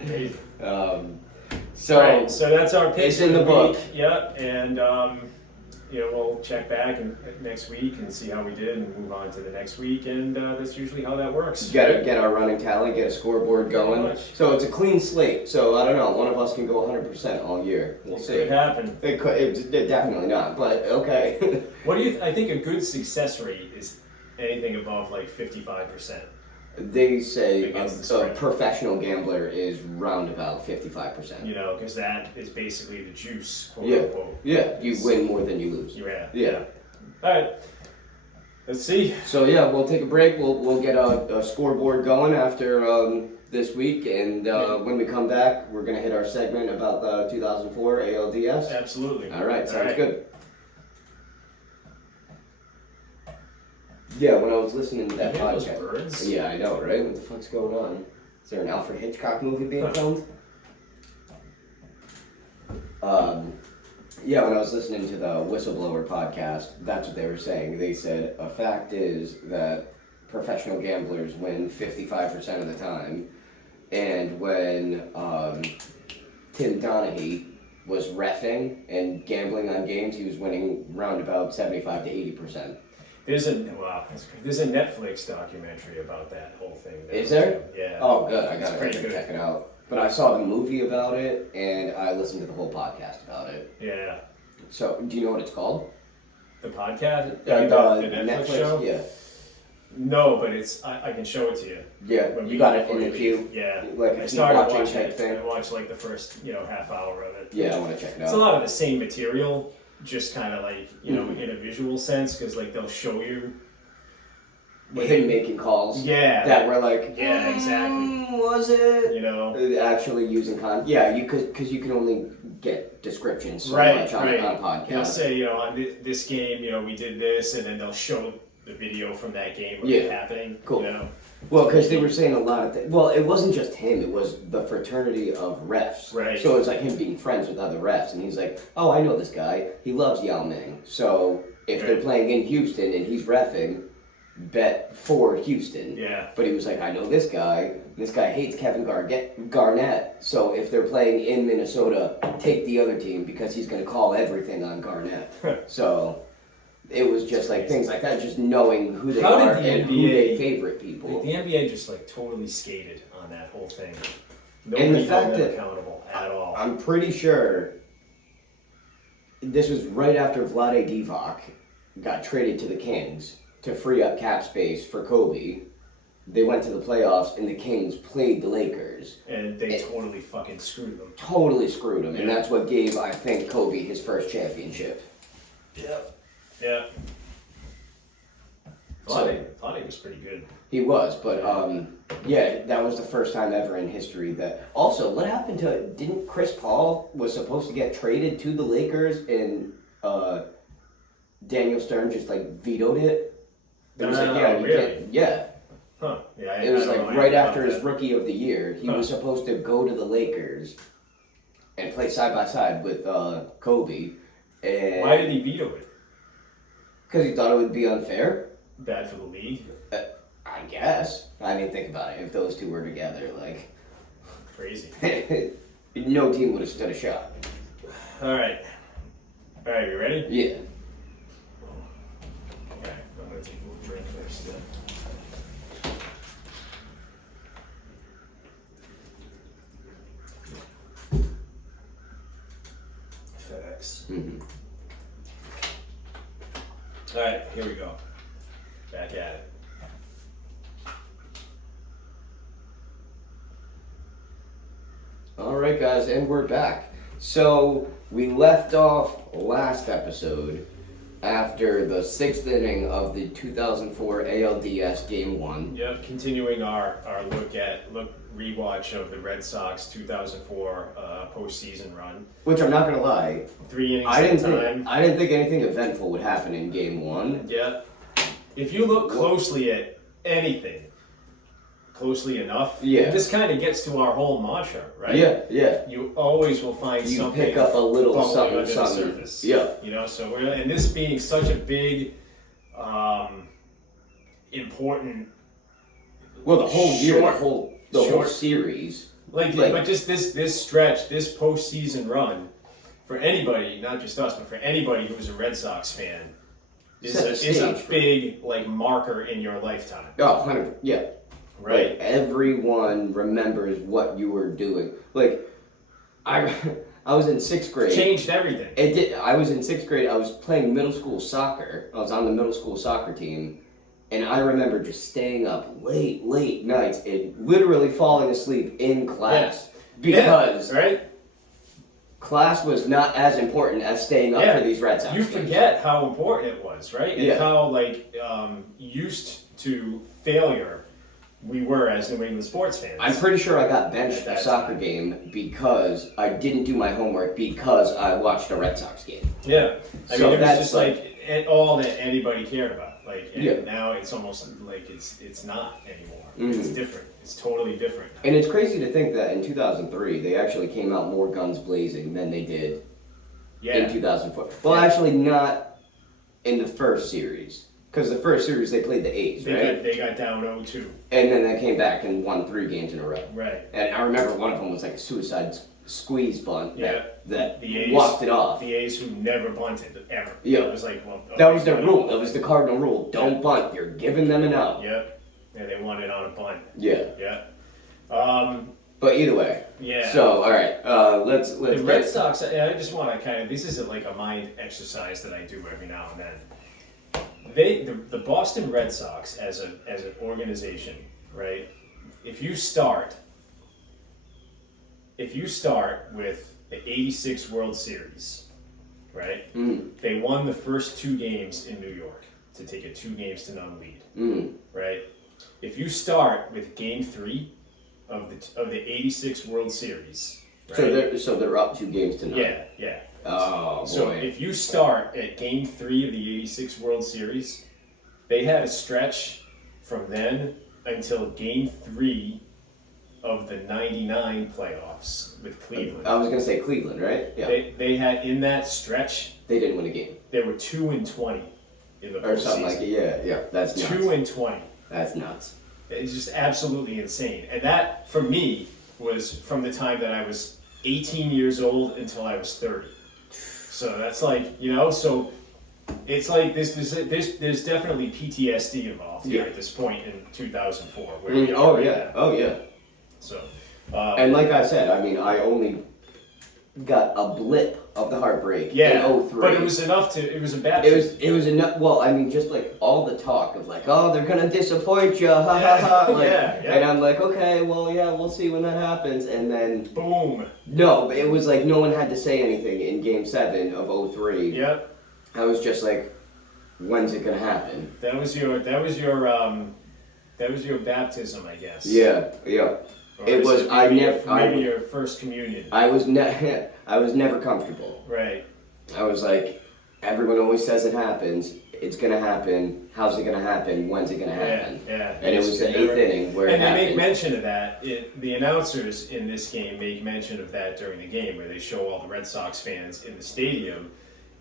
Amazing. So Right, so that's our picks it's in for the book. week. Yep, and we'll check back next week and see how we did, and move on to the next week. And that's usually how that works. Get our running tally, get a scoreboard going. Pretty much. So it's a clean slate. So I don't know, one of us can go 100% all year. We'll It see. could happen. It definitely not, but okay. What do you? I think a good success rate is anything above like 55%. They say Against the a spread. professional gambler is round about 55%. You know, because that is basically the juice, quote Yeah. unquote. Yeah, you win more than you lose. Yeah. Yeah. All right. Let's see. So yeah, we'll take a break. We'll get a scoreboard going after this week, and when we come back, we're gonna hit our segment about the 2004 ALDS. Absolutely. All right, sounds right. good. Yeah, when I was listening to that You hear those podcast. birds? Yeah, I know, right? What the fuck's going on? Is there an Alfred Hitchcock movie being filmed? Yeah, when I was listening to the Whistleblower podcast, that's what they were saying. They said a fact is that professional gamblers win 55% of the time, and when Tim Donaghy was reffing and gambling on games, he was winning round about 75 to 80%. There's a Netflix documentary about that whole thing. Is there? Yeah. Oh, good. I It's gotta pretty good. check it out. But I saw the movie about it, and I listened to the whole podcast about it. Yeah. So, do you know what it's called? The podcast? The Netflix show? Yeah. No, but I can show it to you. Yeah, When you we- got it in before the we queue? leave. Yeah. Like a I keep started watching watching type it. thing? I watched like the first, half hour of it. Yeah, I want to check it It's a out. lot of the same material, just kind of like, Mm-hmm. in a visual sense, because like they'll show you. Him making calls Yeah. that were like, Yeah, exactly. Was it? You know? Actually using yeah, because you can only get descriptions so Right, much on right. a podcast. They'll say, on this game, we did this, and then they'll show the video from that game of Yeah. it happening. Cool. You know? Well, because they were saying a lot of things. Well, it wasn't just him; it was the fraternity of refs. Right. So it was like him being friends with other refs, and he's like, "Oh, I know this guy. He loves Yao Ming. So if they're Right. playing in Houston and he's reffing, bet for Houston." Yeah. But he was like, "I know this guy. This guy hates Kevin Garnett. So if they're playing in Minnesota, take the other team because he's going to call everything on Garnett." So it was just like things like that, just knowing who they How did are the and who NBA they favorite people. Like the NBA just like totally skated on that whole thing. And the Nobody fact held them that- accountable at all. I'm pretty sure this was right after Vlade Divac got traded to the Kings to free up cap space for Kobe. They went to the playoffs and the Kings played the Lakers. And they totally fucking screwed them. Totally screwed him, and Yeah. that's what gave, I think, Kobe his first championship. Yep. Yeah. Vlade was pretty good. He was, but yeah, that was the first time ever in history that. Also, what happened to? Didn't Chris Paul was supposed to get traded to the Lakers, and Daniel Stern just like vetoed it? It was like, yeah, you really? can't. Yeah, Huh. Yeah. it was I don't know like right anything after about his that. rookie of the year. He was supposed to go to the Lakers and play side by side with Kobe, and Why did he veto it? because he thought it would be unfair. Bad for the league. I guess. I mean, think about it. If those two were together, like. Crazy. No team would have stood a shot. All right. All right. You ready? Yeah. Okay. I'm gonna take a little drink first. FedEx. Mm-hmm. All right. Here we go. Back at it. All right, guys, and we're back. So we left off last episode after the sixth inning of the 2004 ALDS Game 1. Yep, continuing our rewatch of the Red Sox 2004 postseason run. Which I'm not gonna lie, 3 innings I at a didn't time. think anything eventful would happen in Game 1. Yeah. If you look closely at anything, closely enough, Yeah. this kind of gets to our whole mantra, right? Yeah. You always will find You something pick up a little bubbling something, under the something. surface. Yeah. You know, so and this being such a big, important. Well, the whole year, Short. the whole Short. series. Like, but just this stretch, this postseason run, for anybody, not just us, but for anybody who's a Red Sox fan, is Set the a stage for big marker in your lifetime, Oh, 100%. Yeah. right? Like, everyone remembers what you were doing. Like, I was in sixth grade. Changed everything. It did. I was in sixth grade. I was playing middle school soccer. I was on the middle school soccer team, and I remember just staying up late nights and literally falling asleep in class because right? class was not as important as staying up for these Red Sox You games. forget how important it was, right? And Yeah. how used to failure we were as New England sports fans. I'm pretty sure I got benched At a that soccer time. game because I didn't do my homework because I watched a Red Sox game. Yeah, I So mean, it was that's just like all that anybody cared about. Like, and Yeah. now it's almost like it's not anymore. Mhm. It's different. It's totally different. And it's crazy to think that in 2003 they actually came out more guns blazing than they did in Yeah, 2004. Well, Yeah. actually not in the first series. Because the first series they played the A's, right? they got down 0-2. And then they came back and won 3 games in a row. Right. And I remember one of them was like a suicide squeeze bunt Yeah. that The A's walked it off. The A's who never bunted ever. Yeah. It was like, well, That was the okay, rule. That was the cardinal rule. Don't bunt. You're giving them an out. Yep. Yeah, they won it on a bunt. Yeah. Yeah. But either way. Yeah. So all right. Let's The Red Sox, I just want to kind of, this isn't like a mind exercise that I do every now and then. The Boston Red Sox as an organization, right? If you start with the '86 World Series, right? They won the first 2 games in New York to take a 2-0 lead, right? If you start with Game 3 of the '86 World Series, right? So they're up 2 games to none. Yeah. Oh boy. So if you start at Game 3 of the '86 World Series, they had a stretch from then until Game 3 of the '99 playoffs with Cleveland. I was gonna say Cleveland, right? Yeah. They had in that stretch. They didn't win a game. They were 2-20 in the Or something like postseason. it. Yeah. That's nuts. 2-20. That's nuts. It's just absolutely insane. And that, for me, was from the time that I was 18 years old until I was 30. So that's like, so it's like there's definitely PTSD involved here at this point in 2004. Where we are Oh right yeah. now. Oh yeah. So, And like I said, I mean, I only got a blip of the heartbreak yeah, in 03. but it was enough to, it was a baptism. It was enough. Well, I mean, just like all the talk of like, oh, they're gonna disappoint you, ha ha ha. Like, Yeah. And I'm like, okay, well, yeah, we'll see when that happens. And then Boom. no, it was like no one had to say anything in Game 7 of 03. Yep. I was just like, when's it gonna happen? That was your baptism, I guess. Yeah. Or It is was. I never. maybe your first communion. I was never comfortable. Right. I was like, everyone always says it happens. It's gonna happen. How's it gonna happen? When's it gonna happen? Yeah. And it was the eighth inning where it And they happened. make mention of that. The announcers in this game make mention of that during the game, where they show all the Red Sox fans in the stadium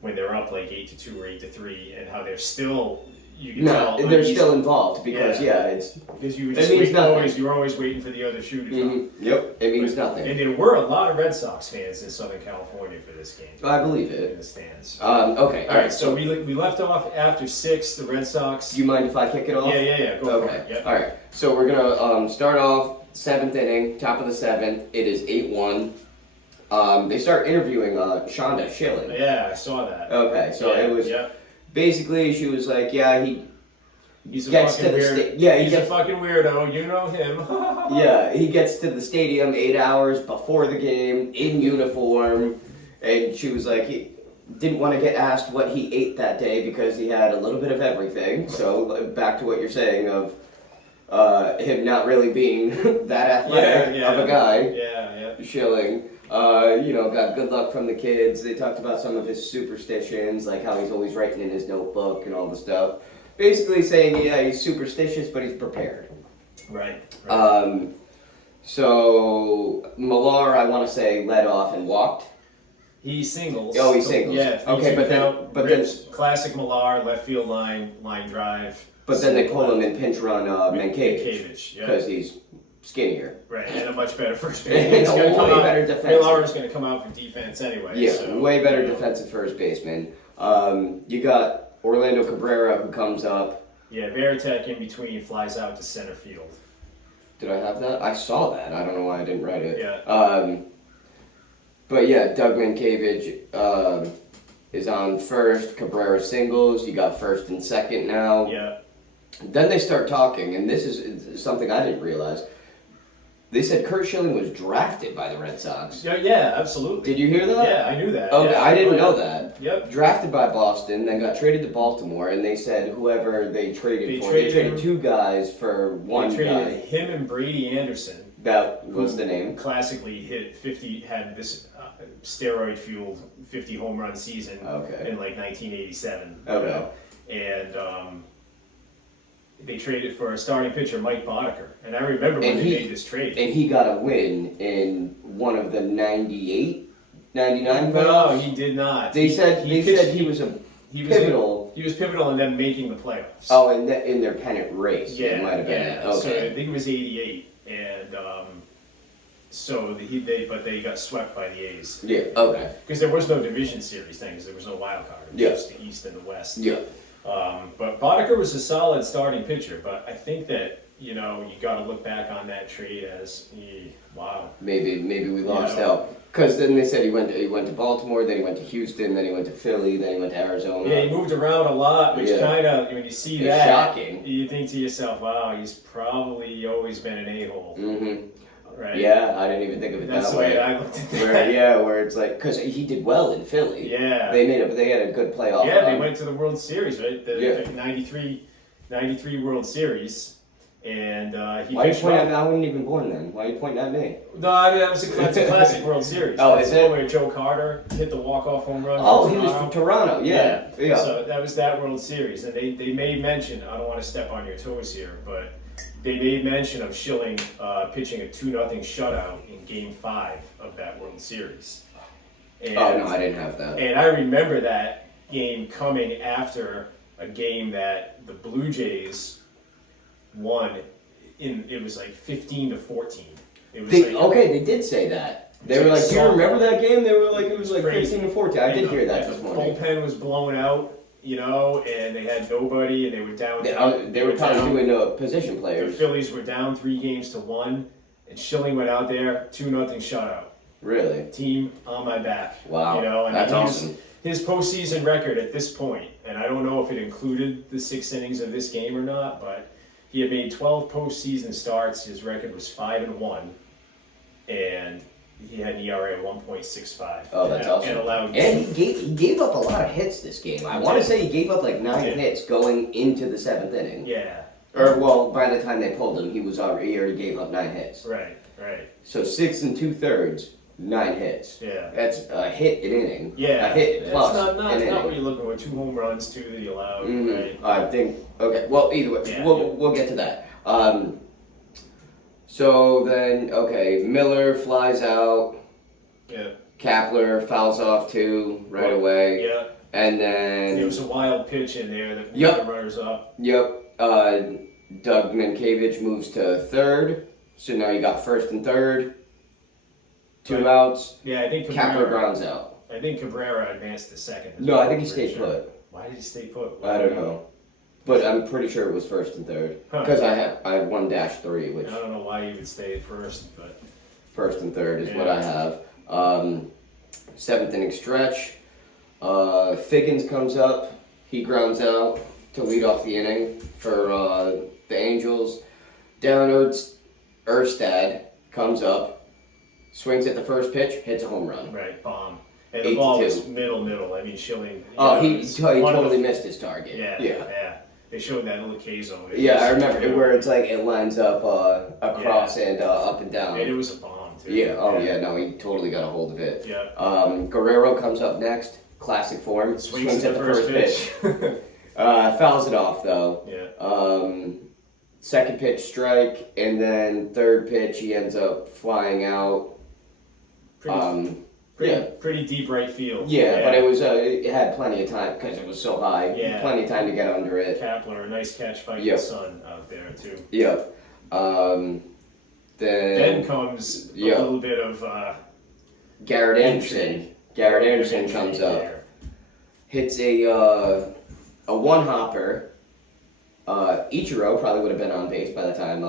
when they're up like 8-2 or 8-3, and how they're still. You can tell they're still involved because it's. because you were it just means waiting, nothing. you were always waiting for the other shoe to drop. Yep, it means nothing. And there were a lot of Red Sox fans in Southern California for this game. I believe In it. the stands. Okay, All right, so we left off after 6. The Red Sox. Do you mind if I kick it off? Yeah. Go for Okay. it. Yep. All right. So we're gonna start off 7th inning, top of the 7th. It is 8-1. They start interviewing Shonda Schilling. Yeah, I saw that. Okay, so Yeah, it was Yep. basically she was like, yeah, He's a gets fucking to the weird. he's a fucking weirdo. You know him. yeah, he gets to the stadium 8 hours before the game in uniform, and she was like, he didn't want to get asked what he ate that day because he had a little bit of everything. So back to what you're saying of him not really being that athletic of a guy. Yeah. Schilling. Got good luck from the kids. They talked about some of his superstitions, like how he's always writing in his notebook and all the stuff. Basically saying, yeah, he's superstitious, but he's prepared. Right. So Millar, I want to say, led off and walked. He singles. Oh, he singles. Yeah. Okay, but then classic Millar left field line drive. But then they pull him and pinch run Mankiewicz yeah. because he's skinnier. Right, and a much better first And baseman. He's a gonna come way out. better defensive. Millar is going to come out for defense anyway. Yeah, so, way better defensive first baseman. You got Orlando Cabrera who comes up. Yeah, Veritek in between flies out to center field. Did I have that? I saw that. I don't know why I didn't write it. Yeah. But yeah, Doug Mankiewicz is on first. Cabrera singles. You got first and second now. Yeah. Then they start talking, and this is something I didn't realize. They said Curt Schilling was drafted by the Red Sox. Yeah, absolutely. Did you hear that? Yeah, I knew that. Okay, yeah, I didn't know that. Yep. Drafted by Boston, then got traded to Baltimore, and they said whoever they traded for, they traded him. 2 guys for one They traded guy. him and Brady Anderson. That was the name. Classically had this steroid fueled 50 home run season Okay. in like 1987. Okay. And they traded for a starting pitcher, Mike Boddicker. And I remember when And they he- made this trade. And he got a win in one of the 98, 99 No, playoffs. he did not. They said he was a he was pivotal. He was pivotal in them making the playoffs. Oh, in their pennant race. yeah, it might have been. yeah. So I Okay. think it was '88, and but they got swept by the A's Yeah. Okay. because there was no division series thing, because there was no wild card. It was Yeah. just the East and the West. Yeah. But Boddicker was a solid starting pitcher, but I think that you got to look back on that trade as wow. Maybe we lost Yeah. out because then they said he went to Baltimore, then he went to Houston, then he went to Philly, then he went to Arizona. Yeah, he moved around a lot, which Yeah. kind of when you see It's that, shocking. you think to yourself, "Wow, he's probably always been an a-hole." Mm-hmm. Right? Yeah, I didn't even think of it That's that the way. way I looked at that. Where it's like because he did well in Philly. Yeah. They had a good playoff. Yeah, they run. went to the World Series, right? The 93 World Series. And he Why are you pitched pointing at me? well. I wasn't even born then. Why are you pointing at me? No, I mean, that's a classic World Series. Oh, That's is the it? one where Joe Carter hit the walk-off home run. Oh, for he was Toronto. from Toronto. Yeah. So that was that World Series. And they made mention, I don't want to step on your toes here, but they made mention of Schilling pitching a 2-0 shutout in Game 5 of that World Series. And, Oh no, I didn't have that. And I remember that game coming after a game that the Blue Jays won. It was like 15-14. It was They did say that. They were like, "Do you remember that game?" They were like, "It was like crazy. 15-14." I did hear that this the morning. bullpen was blown out, and they had nobody, and they were down. They were probably doing position The players. Phillies were down 3-1, and Schilling went out there 2-0 shutout. Really? Team on my back. Wow. And That's awesome. His postseason record at this point, and I don't know if it included the 6 innings of this game or not, but he had made 12 postseason starts. His record was 5-1, and he had an ERA of 1.65. Oh, that's awesome. And allowed. And he gave up a lot of hits this game. I want to say he gave up like 9 hits going into the 7th inning. Yeah. Or well, by the time they pulled him, he already gave up 9 hits. Right. So 6 2/3, 9 hits. Yeah. That's a hit an inning. Yeah. A hit plus That's an not inning. what you're looking for. 2 home runs, 2 that he allowed. Mhm. Right. I think. Okay. Well, either way, Yeah. we'll get to that. So then, okay, Miller flies out. Yeah. Kapler fouls off 2 right away. Yeah. And then. There was a wild pitch in there that moved Yep. the runners up. Yep. Doug Mankiewicz moves to 3rd. So now you got 1st and 3rd. 2 Right. outs. Yeah, I think Kapler grounds out. I think Cabrera advanced to 2nd. as No, well, I think he I'm pretty stayed sure. put. Why did he stay put? I don't know. But I'm pretty sure it was 1st and 3rd. Huh. Because I have 1-3, which I don't know why he would stay at first, but 1st and 3rd is what Yeah. I have. 7th inning stretch. Figgins comes up. He grounds out to lead off the inning for the Angels. Darren Erstad comes up, swings at the first pitch, hits a home run. right, bomb. And the ball was middle. I mean, Schilling. He totally missed his target. Yeah. They showed that little K zone. Yeah, I remember it where it's like it lines up across and up and down. And it was a bomb too. Yeah. No, he totally got a hold of it. Yeah. Guerrero comes up next, classic form. Swings at the first pitch. Fouls it off though. Yeah. Second pitch strike, and then third pitch he ends up flying out. Pretty deep right field. Yeah, but it had plenty of time because it was so high. Yeah. Plenty of time to get under it. Kapler, a nice catch fighting Yep. the sun out there too. Yep. Then comes a little bit of Garrett Anderson. Garrett Anderson comes up, hits a one hopper. Ichiro probably would have been on base by the time.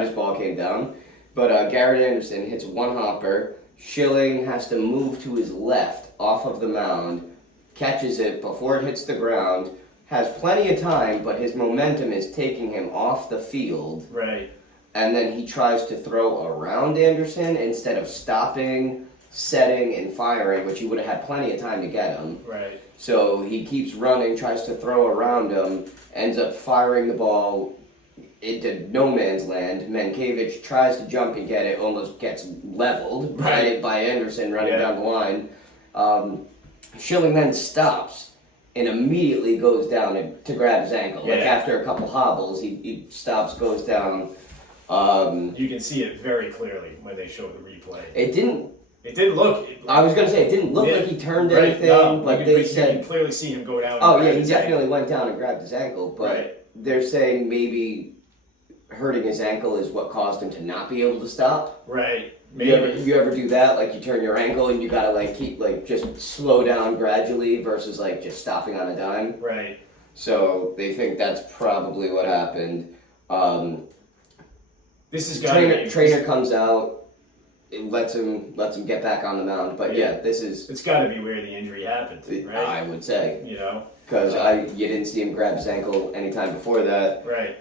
His ball came down, but Garrett Anderson hits a one hopper. Schilling has to move to his left off of the mound, catches it before it hits the ground. Has plenty of time, but his momentum is taking him off the field. Right. And then he tries to throw around Anderson instead of stopping, setting, and firing, which he would have had plenty of time to get him. Right. So he keeps running, tries to throw around him, ends up firing the ball into no man's land. Mankiewicz tries to jump and get it, almost gets leveled by Anderson running down the line. Schilling then stops and immediately goes down to grab his ankle. Like after a couple hobbles, he stops, goes down. You can see it very clearly when they show the replay. It didn't look. I was gonna say it didn't look like he turned anything, but they said you can clearly see him go down. Oh yeah, he definitely went down and grabbed his ankle, but they're saying maybe hurting his ankle is what caused him to not be able to stop. Right. You ever do that? Like you turn your ankle and you gotta keep just slow down gradually versus just stopping on a dime. Right. So they think that's probably what happened. This is trainer comes out. It lets him get back on the mound, but this is. It's got to be where the injury happened, right? I would say. Because you didn't see him grab his ankle anytime before that. Right.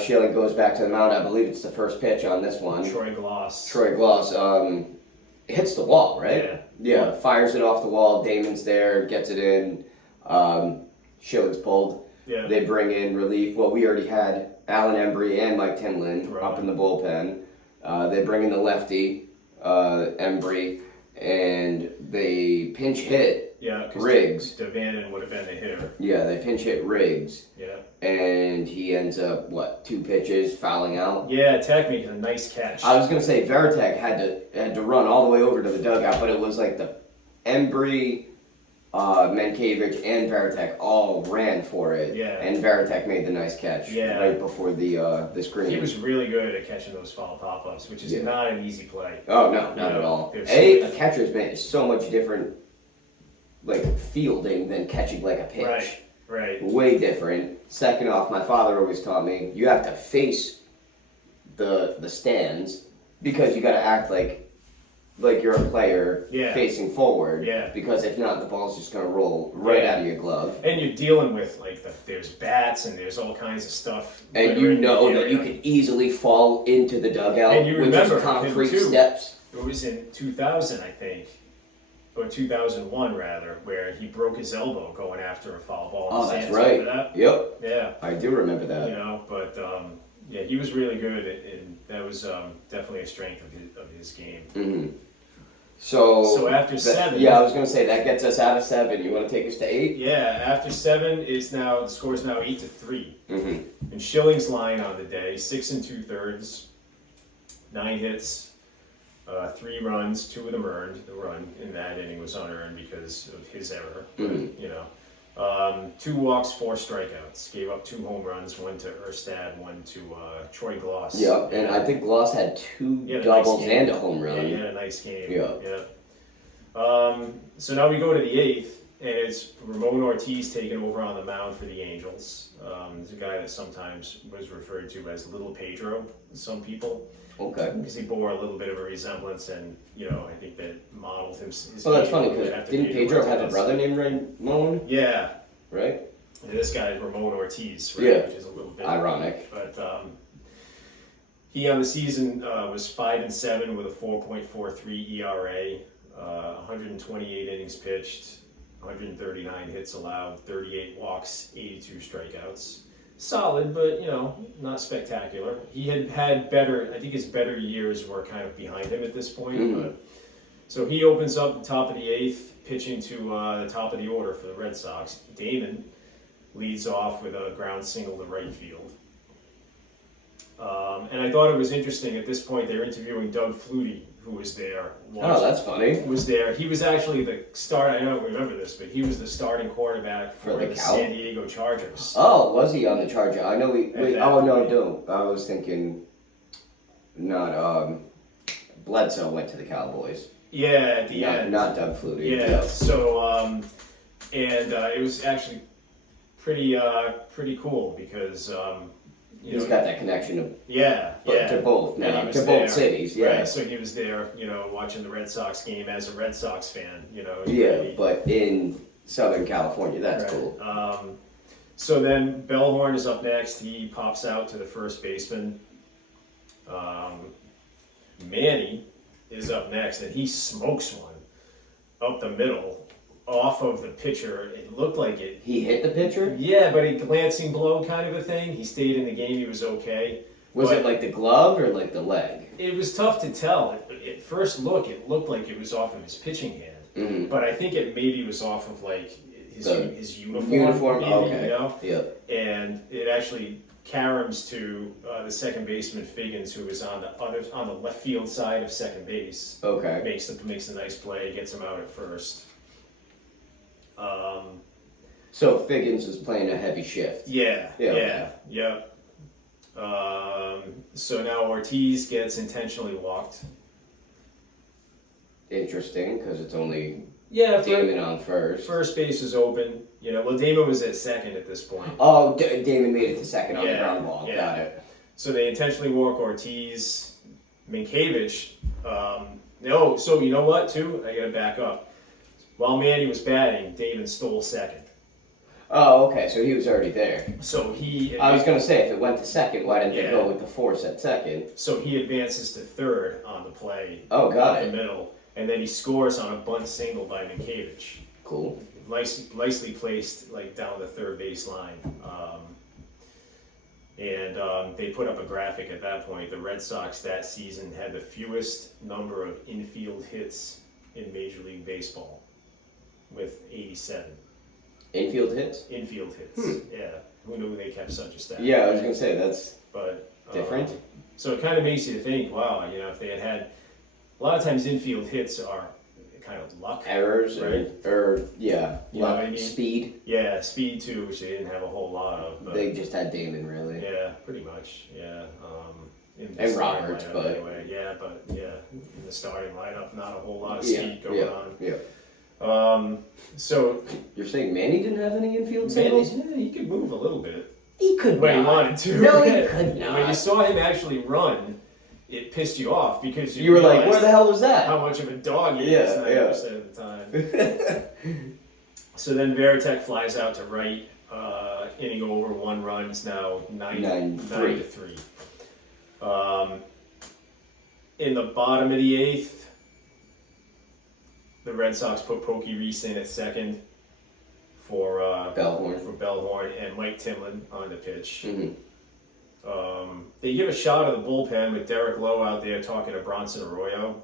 Schilling goes back to the mound. I believe it's the first pitch on this one. Troy Gloss hits the wall, right? Yeah. Fires it off the wall. Damon's there, gets it in. Schilling's pulled. Yeah. They bring in relief. Well, we already had Alan Embry and Mike Timlin up in the bullpen. They bring in the lefty, Embry, and they pinch hit Yeah, because Riggs. Devannon would have been the hitter. Yeah, they pinch hit Riggs, Yeah. and he ends up, 2 pitches, fouling out? Yeah, Tech making a nice catch. I was going to say Veritek had to run all the way over to the dugout, but it was like the Embry, Mankiewicz, and Veritek all ran for it. Yeah. And Veritek made the nice catch right before the screen. He was really good at catching those foul pop-ups, which is not an easy play. Oh, no, not at all. A catcher's mitt is so much different, like, fielding than catching, like, a pitch. Right. Way different. Second off, my father always taught me, you have to face the stands because you got to act like you're a player facing forward. Yeah. Because if not, the ball's just gonna roll right out of your glove. And you're dealing with there's bats and there's all kinds of stuff. And you know that you could easily fall into the dugout and you with remember just concrete him too. steps. It was in 2000, I think, or 2001 rather, where he broke his elbow going after a foul ball. Oh, that's right. That? Yep. Yeah. I do remember that. You know, but yeah, he was really good, and that was definitely a strength of his game. Mm-hmm. So after 7, yeah, I was gonna say that gets us out of 7. You want to take us to 8? Yeah, after 7 is now the score is now 8-3. Mm-hmm. And Schilling's line on the day 6 2/3, 9 hits, 3 runs, 2 of them earned. The run in that inning was unearned because of his error. Mm-hmm. You know, 2 walks, 4 strikeouts. Gave up 2 home runs, 1 to Erstad, 1 to Troy Gloss. Yep, and I think Gloss had 2 doubles and a home run. Yeah, he had a nice game. Yeah. So now we go to the 8th, and it's Ramon Ortiz taking over on the mound for the Angels. He's a guy that sometimes was referred to as Little Pedro, some people. Okay. Because he bore a little bit of a resemblance, and I think that modeled his Well, that's game funny a little because bit didn't after Pedro Pedro have a brother named Ramon? Yeah. Right? And this guy is Ramon Ortiz, right? Yeah. Which is a little bit ironic. But he on the season was 5-7 with a 4.43 ERA, 128 innings pitched, 139 hits allowed, 38 walks, 82 strikeouts. Solid, but not spectacular. He had better. I think his better years were kind of behind him at this point. Mm-hmm. But so he opens up the top of the 8th, pitching to the top of the order for the Red Sox. Damon leads off with a ground single to right field. And I thought it was interesting. At this point, they're interviewing Doug Flutie, who was there. Oh, that's funny. Was there? He was actually the start. I don't remember this, but he was the starting quarterback for the San Diego Chargers. Oh, was he on the Charger? I know he. Wait, oh no, don't. I was thinking. Not Bledsoe went to the Cowboys. Yeah, at the end. Not Doug Flutie. Yeah. So it was actually pretty cool because. He's got that connection to both now, to there. both cities. Yeah. Right, so he was there, watching the Red Sox game as a Red Sox fan. Yeah, but in Southern California, that's cool. So then Bellhorn is up next. He pops out to the first baseman. Manny is up next, and he smokes one up the middle. Off of the pitcher, it looked like it. He hit the pitcher? Yeah, but a glancing blow kind of a thing. He stayed in the game. He was okay. Was it like the glove or like the leg? It was tough to tell. At first look, it looked like it was off of his pitching hand. Mm-hmm. But I think it maybe was off of like his uniform. Uniform, maybe, okay. Yep. And it actually caroms to the second baseman Figgins, who was on the left field side of second base. Okay. Makes a nice play, gets him out at first. So Figgins was playing a heavy shift. Yeah. So now Ortiz gets intentionally walked. Interesting, because it's only Yeah, Damon on first. First base is open. You know, well, Damon was at second at this point. Oh, Damon made it to second on the Yeah, ground ball. yeah. Got it. So they intentionally walk Ortiz. Minkiewicz. No, so you know what, too? I gotta back up. While Manny was batting, Damon stole second. Oh, okay, so he was already there. So he... I was going to say, if it went to second, why didn't they Yeah. go with the force at second? So he advances to third on the play. Oh, got up it. the middle. And then he scores on a bunt single by Minkiewicz. Cool. Nicely placed, like, down the third base line. They put up a graphic at that point. The Red Sox that season had the fewest number of infield hits in Major League Baseball. with 87 Infield hits? infield hits. Yeah, who knew they kept such a stat? Yeah, I was gonna say that's But different. So it kind of makes you think, wow, if they had a lot of times infield hits are kind of luck. Errors, Right. or yeah, You know luck, what I mean? speed. Yeah, speed too, which they didn't have a whole lot of. But They just had Damon, really. yeah, pretty much. Yeah. In the And starting Roberts, lineup but- anyway. Yeah, in the starting lineup, not a whole lot of Yeah, speed going yeah. on. So You're saying Manny didn't have any infield man, singles? he could move a little bit He could when he not. wanted to. No, he could When you not. saw him actually run, it pissed you off because You were like, realized where the hell was that? how much of a dog he Yeah, is 90% of the time. So then Veritek flies out to right, inning over, 1 run. It's now 9-3. In the bottom of the 8th, the Red Sox put Pokey Reese in at second for Bellhorn and Mike Timlin on the pitch. Mhm. They give a shot of the bullpen with Derek Lowe out there talking to Bronson Arroyo,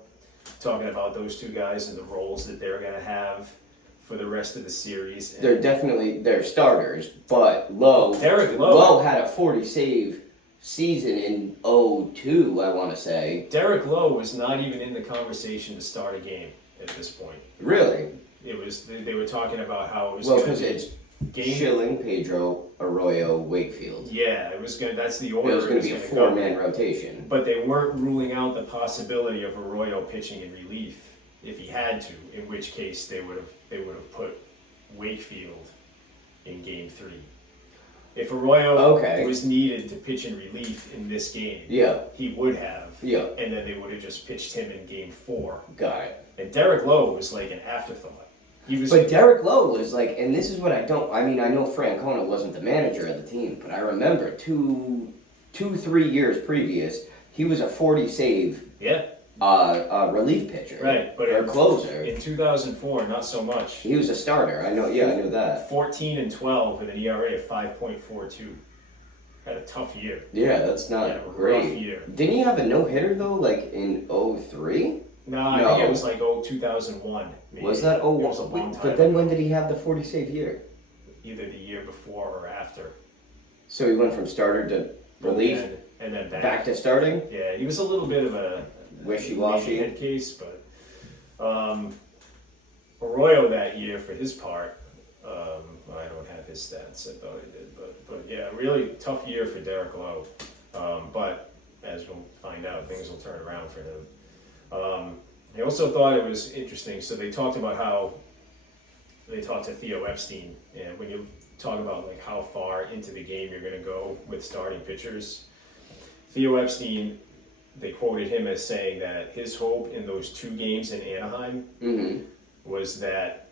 talking about those two guys and the roles that they're going to have for the rest of the series. And They're starters, but Derek Lowe had a 40 save season in 02, I want to say. Derek Lowe was not even in the conversation to start a game at this point. Really? It was they were talking about how it was Well, gonna because be it's game. Schilling, Pedro, Arroyo, Wakefield. Yeah, it was gonna. That's the It order. was going to be a gonna go. 4-man rotation. But they weren't ruling out the possibility of Arroyo pitching in relief if he had to. In which case they would have put Wakefield in Game 3. If Arroyo was needed to pitch in relief in this game, Yeah, he would have. yeah, And then they would have just pitched him in Game 4. got it. And Derek Lowe was like an afterthought. He was. But Derek Lowe was like, and this is what I know Francona wasn't the manager of the team, but I remember 3 years previous, he was a 40 save Yeah, relief pitcher. right. But Or closer. in 2004, not so much. He was a starter. I knew that. 14-12 with an ERA of 5.42. Had a tough year. Yeah, that's not Yeah, rough great. year. Didn't he have a no-hitter though, like in 03? No, I think it was like 2001. Maybe. Was that It was a long time But then ago. when did he have the 40 save year? Either the year before or after. So he went from starter to relief, And then back to starting? Yeah, he was a little bit of a Wishy-washy. head case, but Arroyo that year for his part, I don't have his stats. I thought I did, but yeah, really tough year for Derek Lowe. But as we'll find out, things will turn around for him. I also thought it was interesting. So they talked about how they talked to Theo Epstein, and when you talk about like how far into the game you're going to go with starting pitchers, Theo Epstein, they quoted him as saying that his hope in those 2 games in Anaheim was that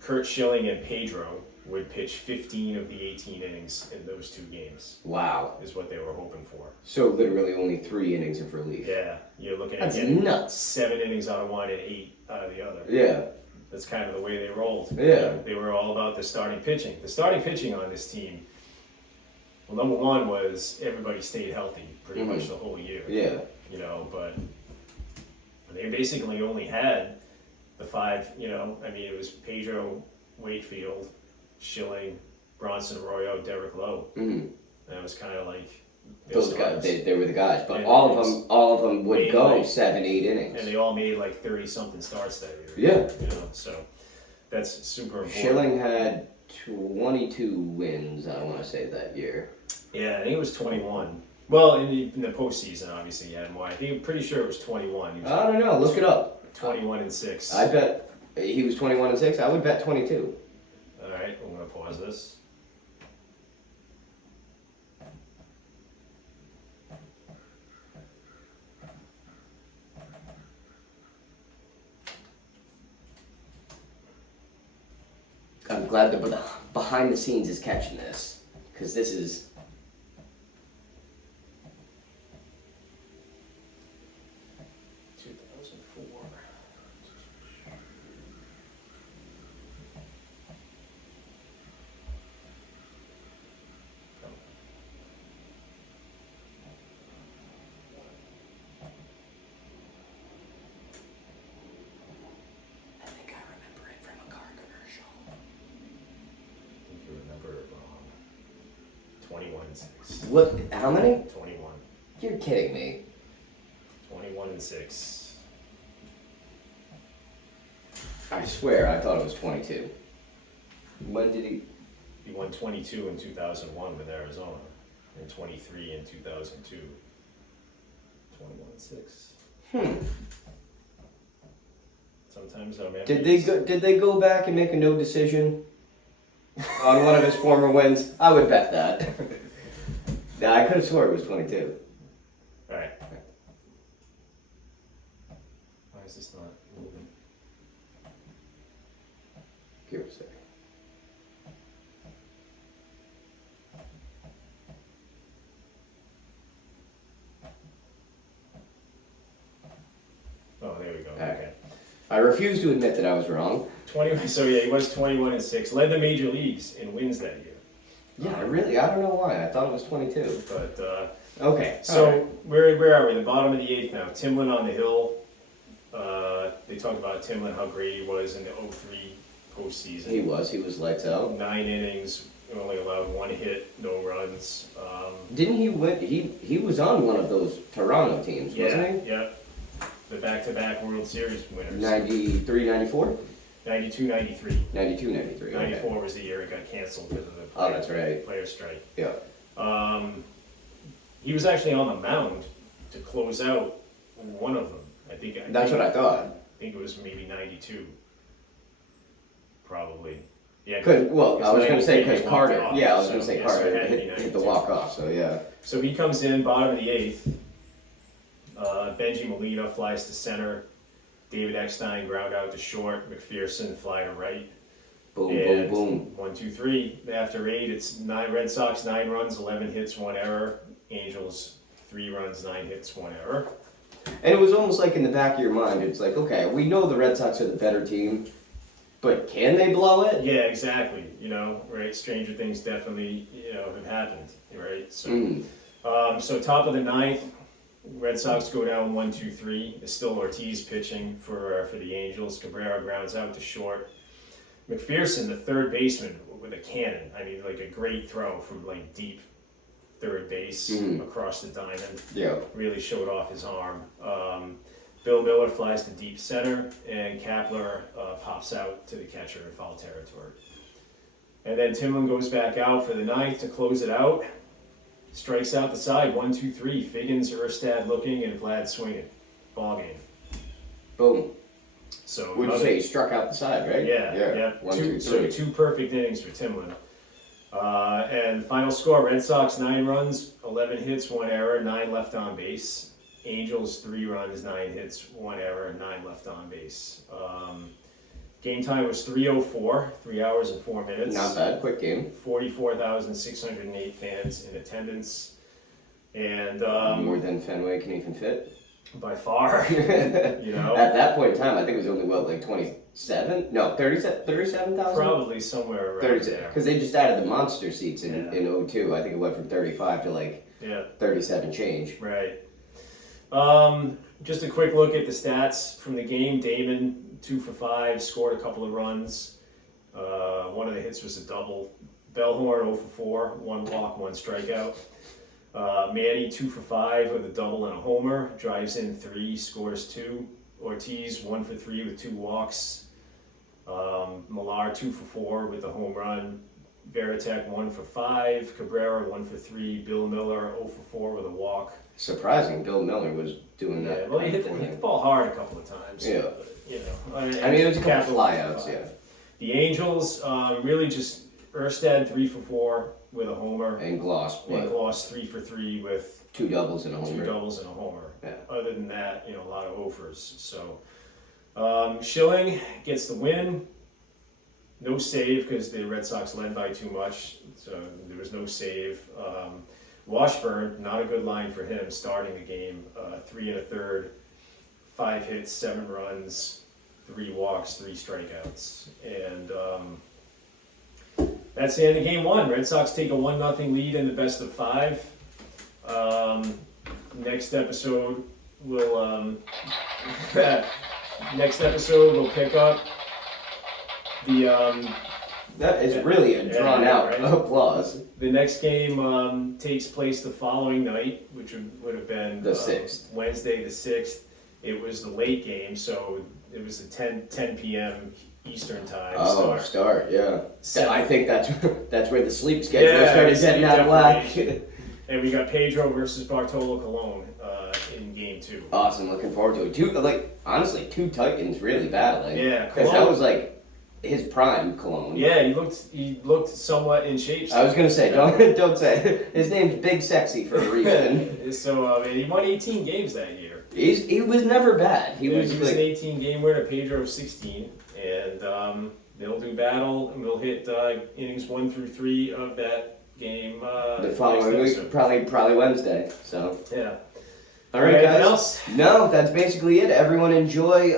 Kurt Schilling and Pedro would pitch 15 of the 18 innings in those 2 games. Wow. Is what they were hoping for. So literally only 3 innings of relief. Yeah, you're looking at That's getting nuts. 7 innings out of one and 8 out of the other. Yeah. That's kind of the way they rolled. Yeah. They were all about the starting pitching. The starting pitching on this team, well, number one was everybody stayed healthy pretty much the whole year. Yeah. But they basically only had the 5, it was Pedro, Wakefield, Schilling, Bronson Arroyo, Derek Lowe. That was kind of like Those guys, they were the guys, but And all of them would made go like- 7-8 innings. and they all made like 30 something starts that year. Yeah. So that's super important. Schilling had 22 wins, I want to say, that year. Yeah, I think it was 21. Well, in the postseason, obviously, he had more. I think I'm pretty sure it was 21. He was I don't know. Look it up. 21-6. I bet he was 21-6. I would bet 22. All right, I'm gonna pause this. I'm glad the behind the scenes is catching this, because this is. 2004. I think I remember it 6. What? How many? 21. You're kidding me. 21-6. I swear, I thought it was 22. When did he? He won 22 in 2001 with Arizona, and 23 in 2002. 21-6. Sometimes our memories... Did they go back and make a no decision on one of his former wins? I would bet that. Yeah, I could have swore it was 22. Alright. Why is this not moving? Give us a second. Oh, there we go. Alright. Okay. I refuse to admit that I was wrong. 20. So yeah, he was 21-6. Led the major leagues in wins that year. Yeah, I don't know why. I thought it was 22. But Okay. so alright. where are we? The bottom of the 8th now. Timlin on the hill. They talked about Timlin, how great he was in the 03 postseason. He was lights out. 9 innings, only allowed 1 hit, no runs. Didn't he win? He was on one of those Toronto teams, wasn't Yeah. The back-to-back World Series winners. he? 93, 94? 92, 93. 92, 93. 94 was the year it got canceled because of the Oh, that's right. player strike. Yeah. He was actually on the mound to close out one of them. That's what I thought. I think it was maybe 92. Probably. Yeah. I was going to say because 93 Carter. walked off, Yeah, I was so, going to say yeah, so Carter it had to be hit the 92. walk-off, so yeah. So he comes in, bottom of the 8th. Benji Molina flies to center. David Eckstein ground out to short. McPherson fly to right. Boom, And boom, boom. 1, 2, 3. After 8, it's 9 Red Sox, 9 runs, 11 hits, 1 error. Angels, 3 runs, 9 hits, 1 error. And it was almost like in the back of your mind, it's like, okay, we know the Red Sox are the better team, but can they blow it? Yeah, exactly. Right? Stranger things definitely, have happened, right? So, so top of the 9th, Red Sox go down 1, 2, 3. It's still Ortiz pitching for the Angels. Cabrera grounds out to short. McPherson, the third baseman, with a cannon. I mean, like a great throw from like deep third base across the diamond. Yeah. Really showed off his arm. Bill Miller flies to deep center, and Kapler pops out to the catcher in foul territory. And then Timlin goes back out for the 9th to close it out. Strikes out the side, 1, 2, 3. Figgins, Erstad looking, and Vlad swinging. Ball game. Boom. So Would you say he struck out the side, right? Yeah. 1, 2, 3. So 2 perfect innings for Timlin. And final score: Red Sox 9 runs, 11 hits, 1 error, 9 left on base. Angels 3 runs, 9 hits, 1 error, 9 left on base. Game time was 3:04, 3 hours and 4 minutes. Not bad, quick game. 44,608 fans in attendance, and More than Fenway can even fit. by far, At that point in time, I think it was only, like 27? No, 37,000? probably somewhere around there. Because they just added the monster seats in 02. I think it went from 35 to like 37 change. Right. Just a quick look at the stats from the game. Damon, 2 for 5, scored a couple of runs. One of the hits was a double. Bellhorn, 0 for 4, 1 walk, 1 strikeout. Manny, 2 for 5 with a double and a homer. Drives in 3, scores 2. Ortiz, 1 for 3 with 2 walks. Millar, 2 for 4 with a home run. Veritek, 1 for 5. Cabrera, 1 for 3. Bill Miller, 0 for 4 with a walk. Surprising, Bill Miller was doing Yeah, that. well, he hit the ball hard a couple of times. Yeah. But, I mean, it was a couple flyouts, yeah. The Angels, really just Erstad 3 for 4 with a homer. And Gloss, And Gloss 3 for 3 with 2 doubles and a 2 homer. doubles and a homer. Yeah. Other than that, a lot of offers. So Schilling gets the win. No save because the Red Sox led by too much, so there was no save. Washburn, not a good line for him starting the game. 3 1/3, 5 hits, 7 runs, 3 walks, 3 strikeouts, and that's the end of Game 1. Red Sox take a 1-0 lead in the best of 5. Next episode we'll pick up the That is really a drawn out right? applause. The next game takes place the following night, which would have been The 6th. Wednesday the 6th. It was the late game, so it was the 10 p.m. Eastern time Start, yeah. So- I think that's where the sleep schedule Yeah, started sleep getting out of whack. deprivation. And we got Pedro versus Bartolo Colon in game 2. Awesome, looking forward to it. Honestly, two Titans really battling. Yeah, Because that Cologne- was like his prime, Cologne. Yeah, he looked somewhat in shape. I was gonna say, don't say his name's Big Sexy for a reason. So he won 18 games that year. He was never bad. He was an like 18 game winner. Pedro 16, and they'll do battle, and we'll hit innings 1 through 3 of that game. the following next week, episode. probably Wednesday. So. Yeah. All right, Anything guys. else? No, that's basically it. Everyone enjoy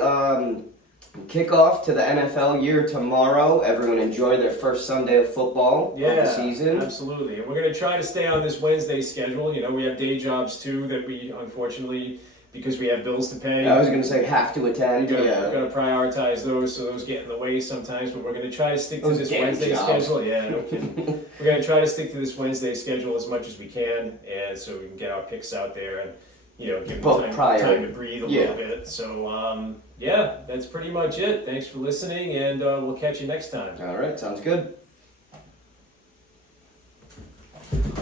kickoff to the NFL year tomorrow. Everyone enjoy their first Sunday of football of the season. Absolutely. And we're going to try to stay on this Wednesday schedule. You know, we have day jobs too that we unfortunately, because we have bills to pay. I was going to say have to attend. We're Yeah. going to prioritize those, so those get in the way sometimes. But we're going to try to stick to Those this damn Wednesday jobs. schedule. Yeah, no kidding. We're going to try to stick to this Wednesday schedule as much as we can, and so we can get our picks out there and give But them prior- time to breathe a yeah. little bit. So yeah, that's pretty much it. Thanks for listening, and we'll catch you next time. All right, sounds good.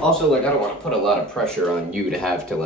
Also, I don't want to put a lot of pressure on you to have to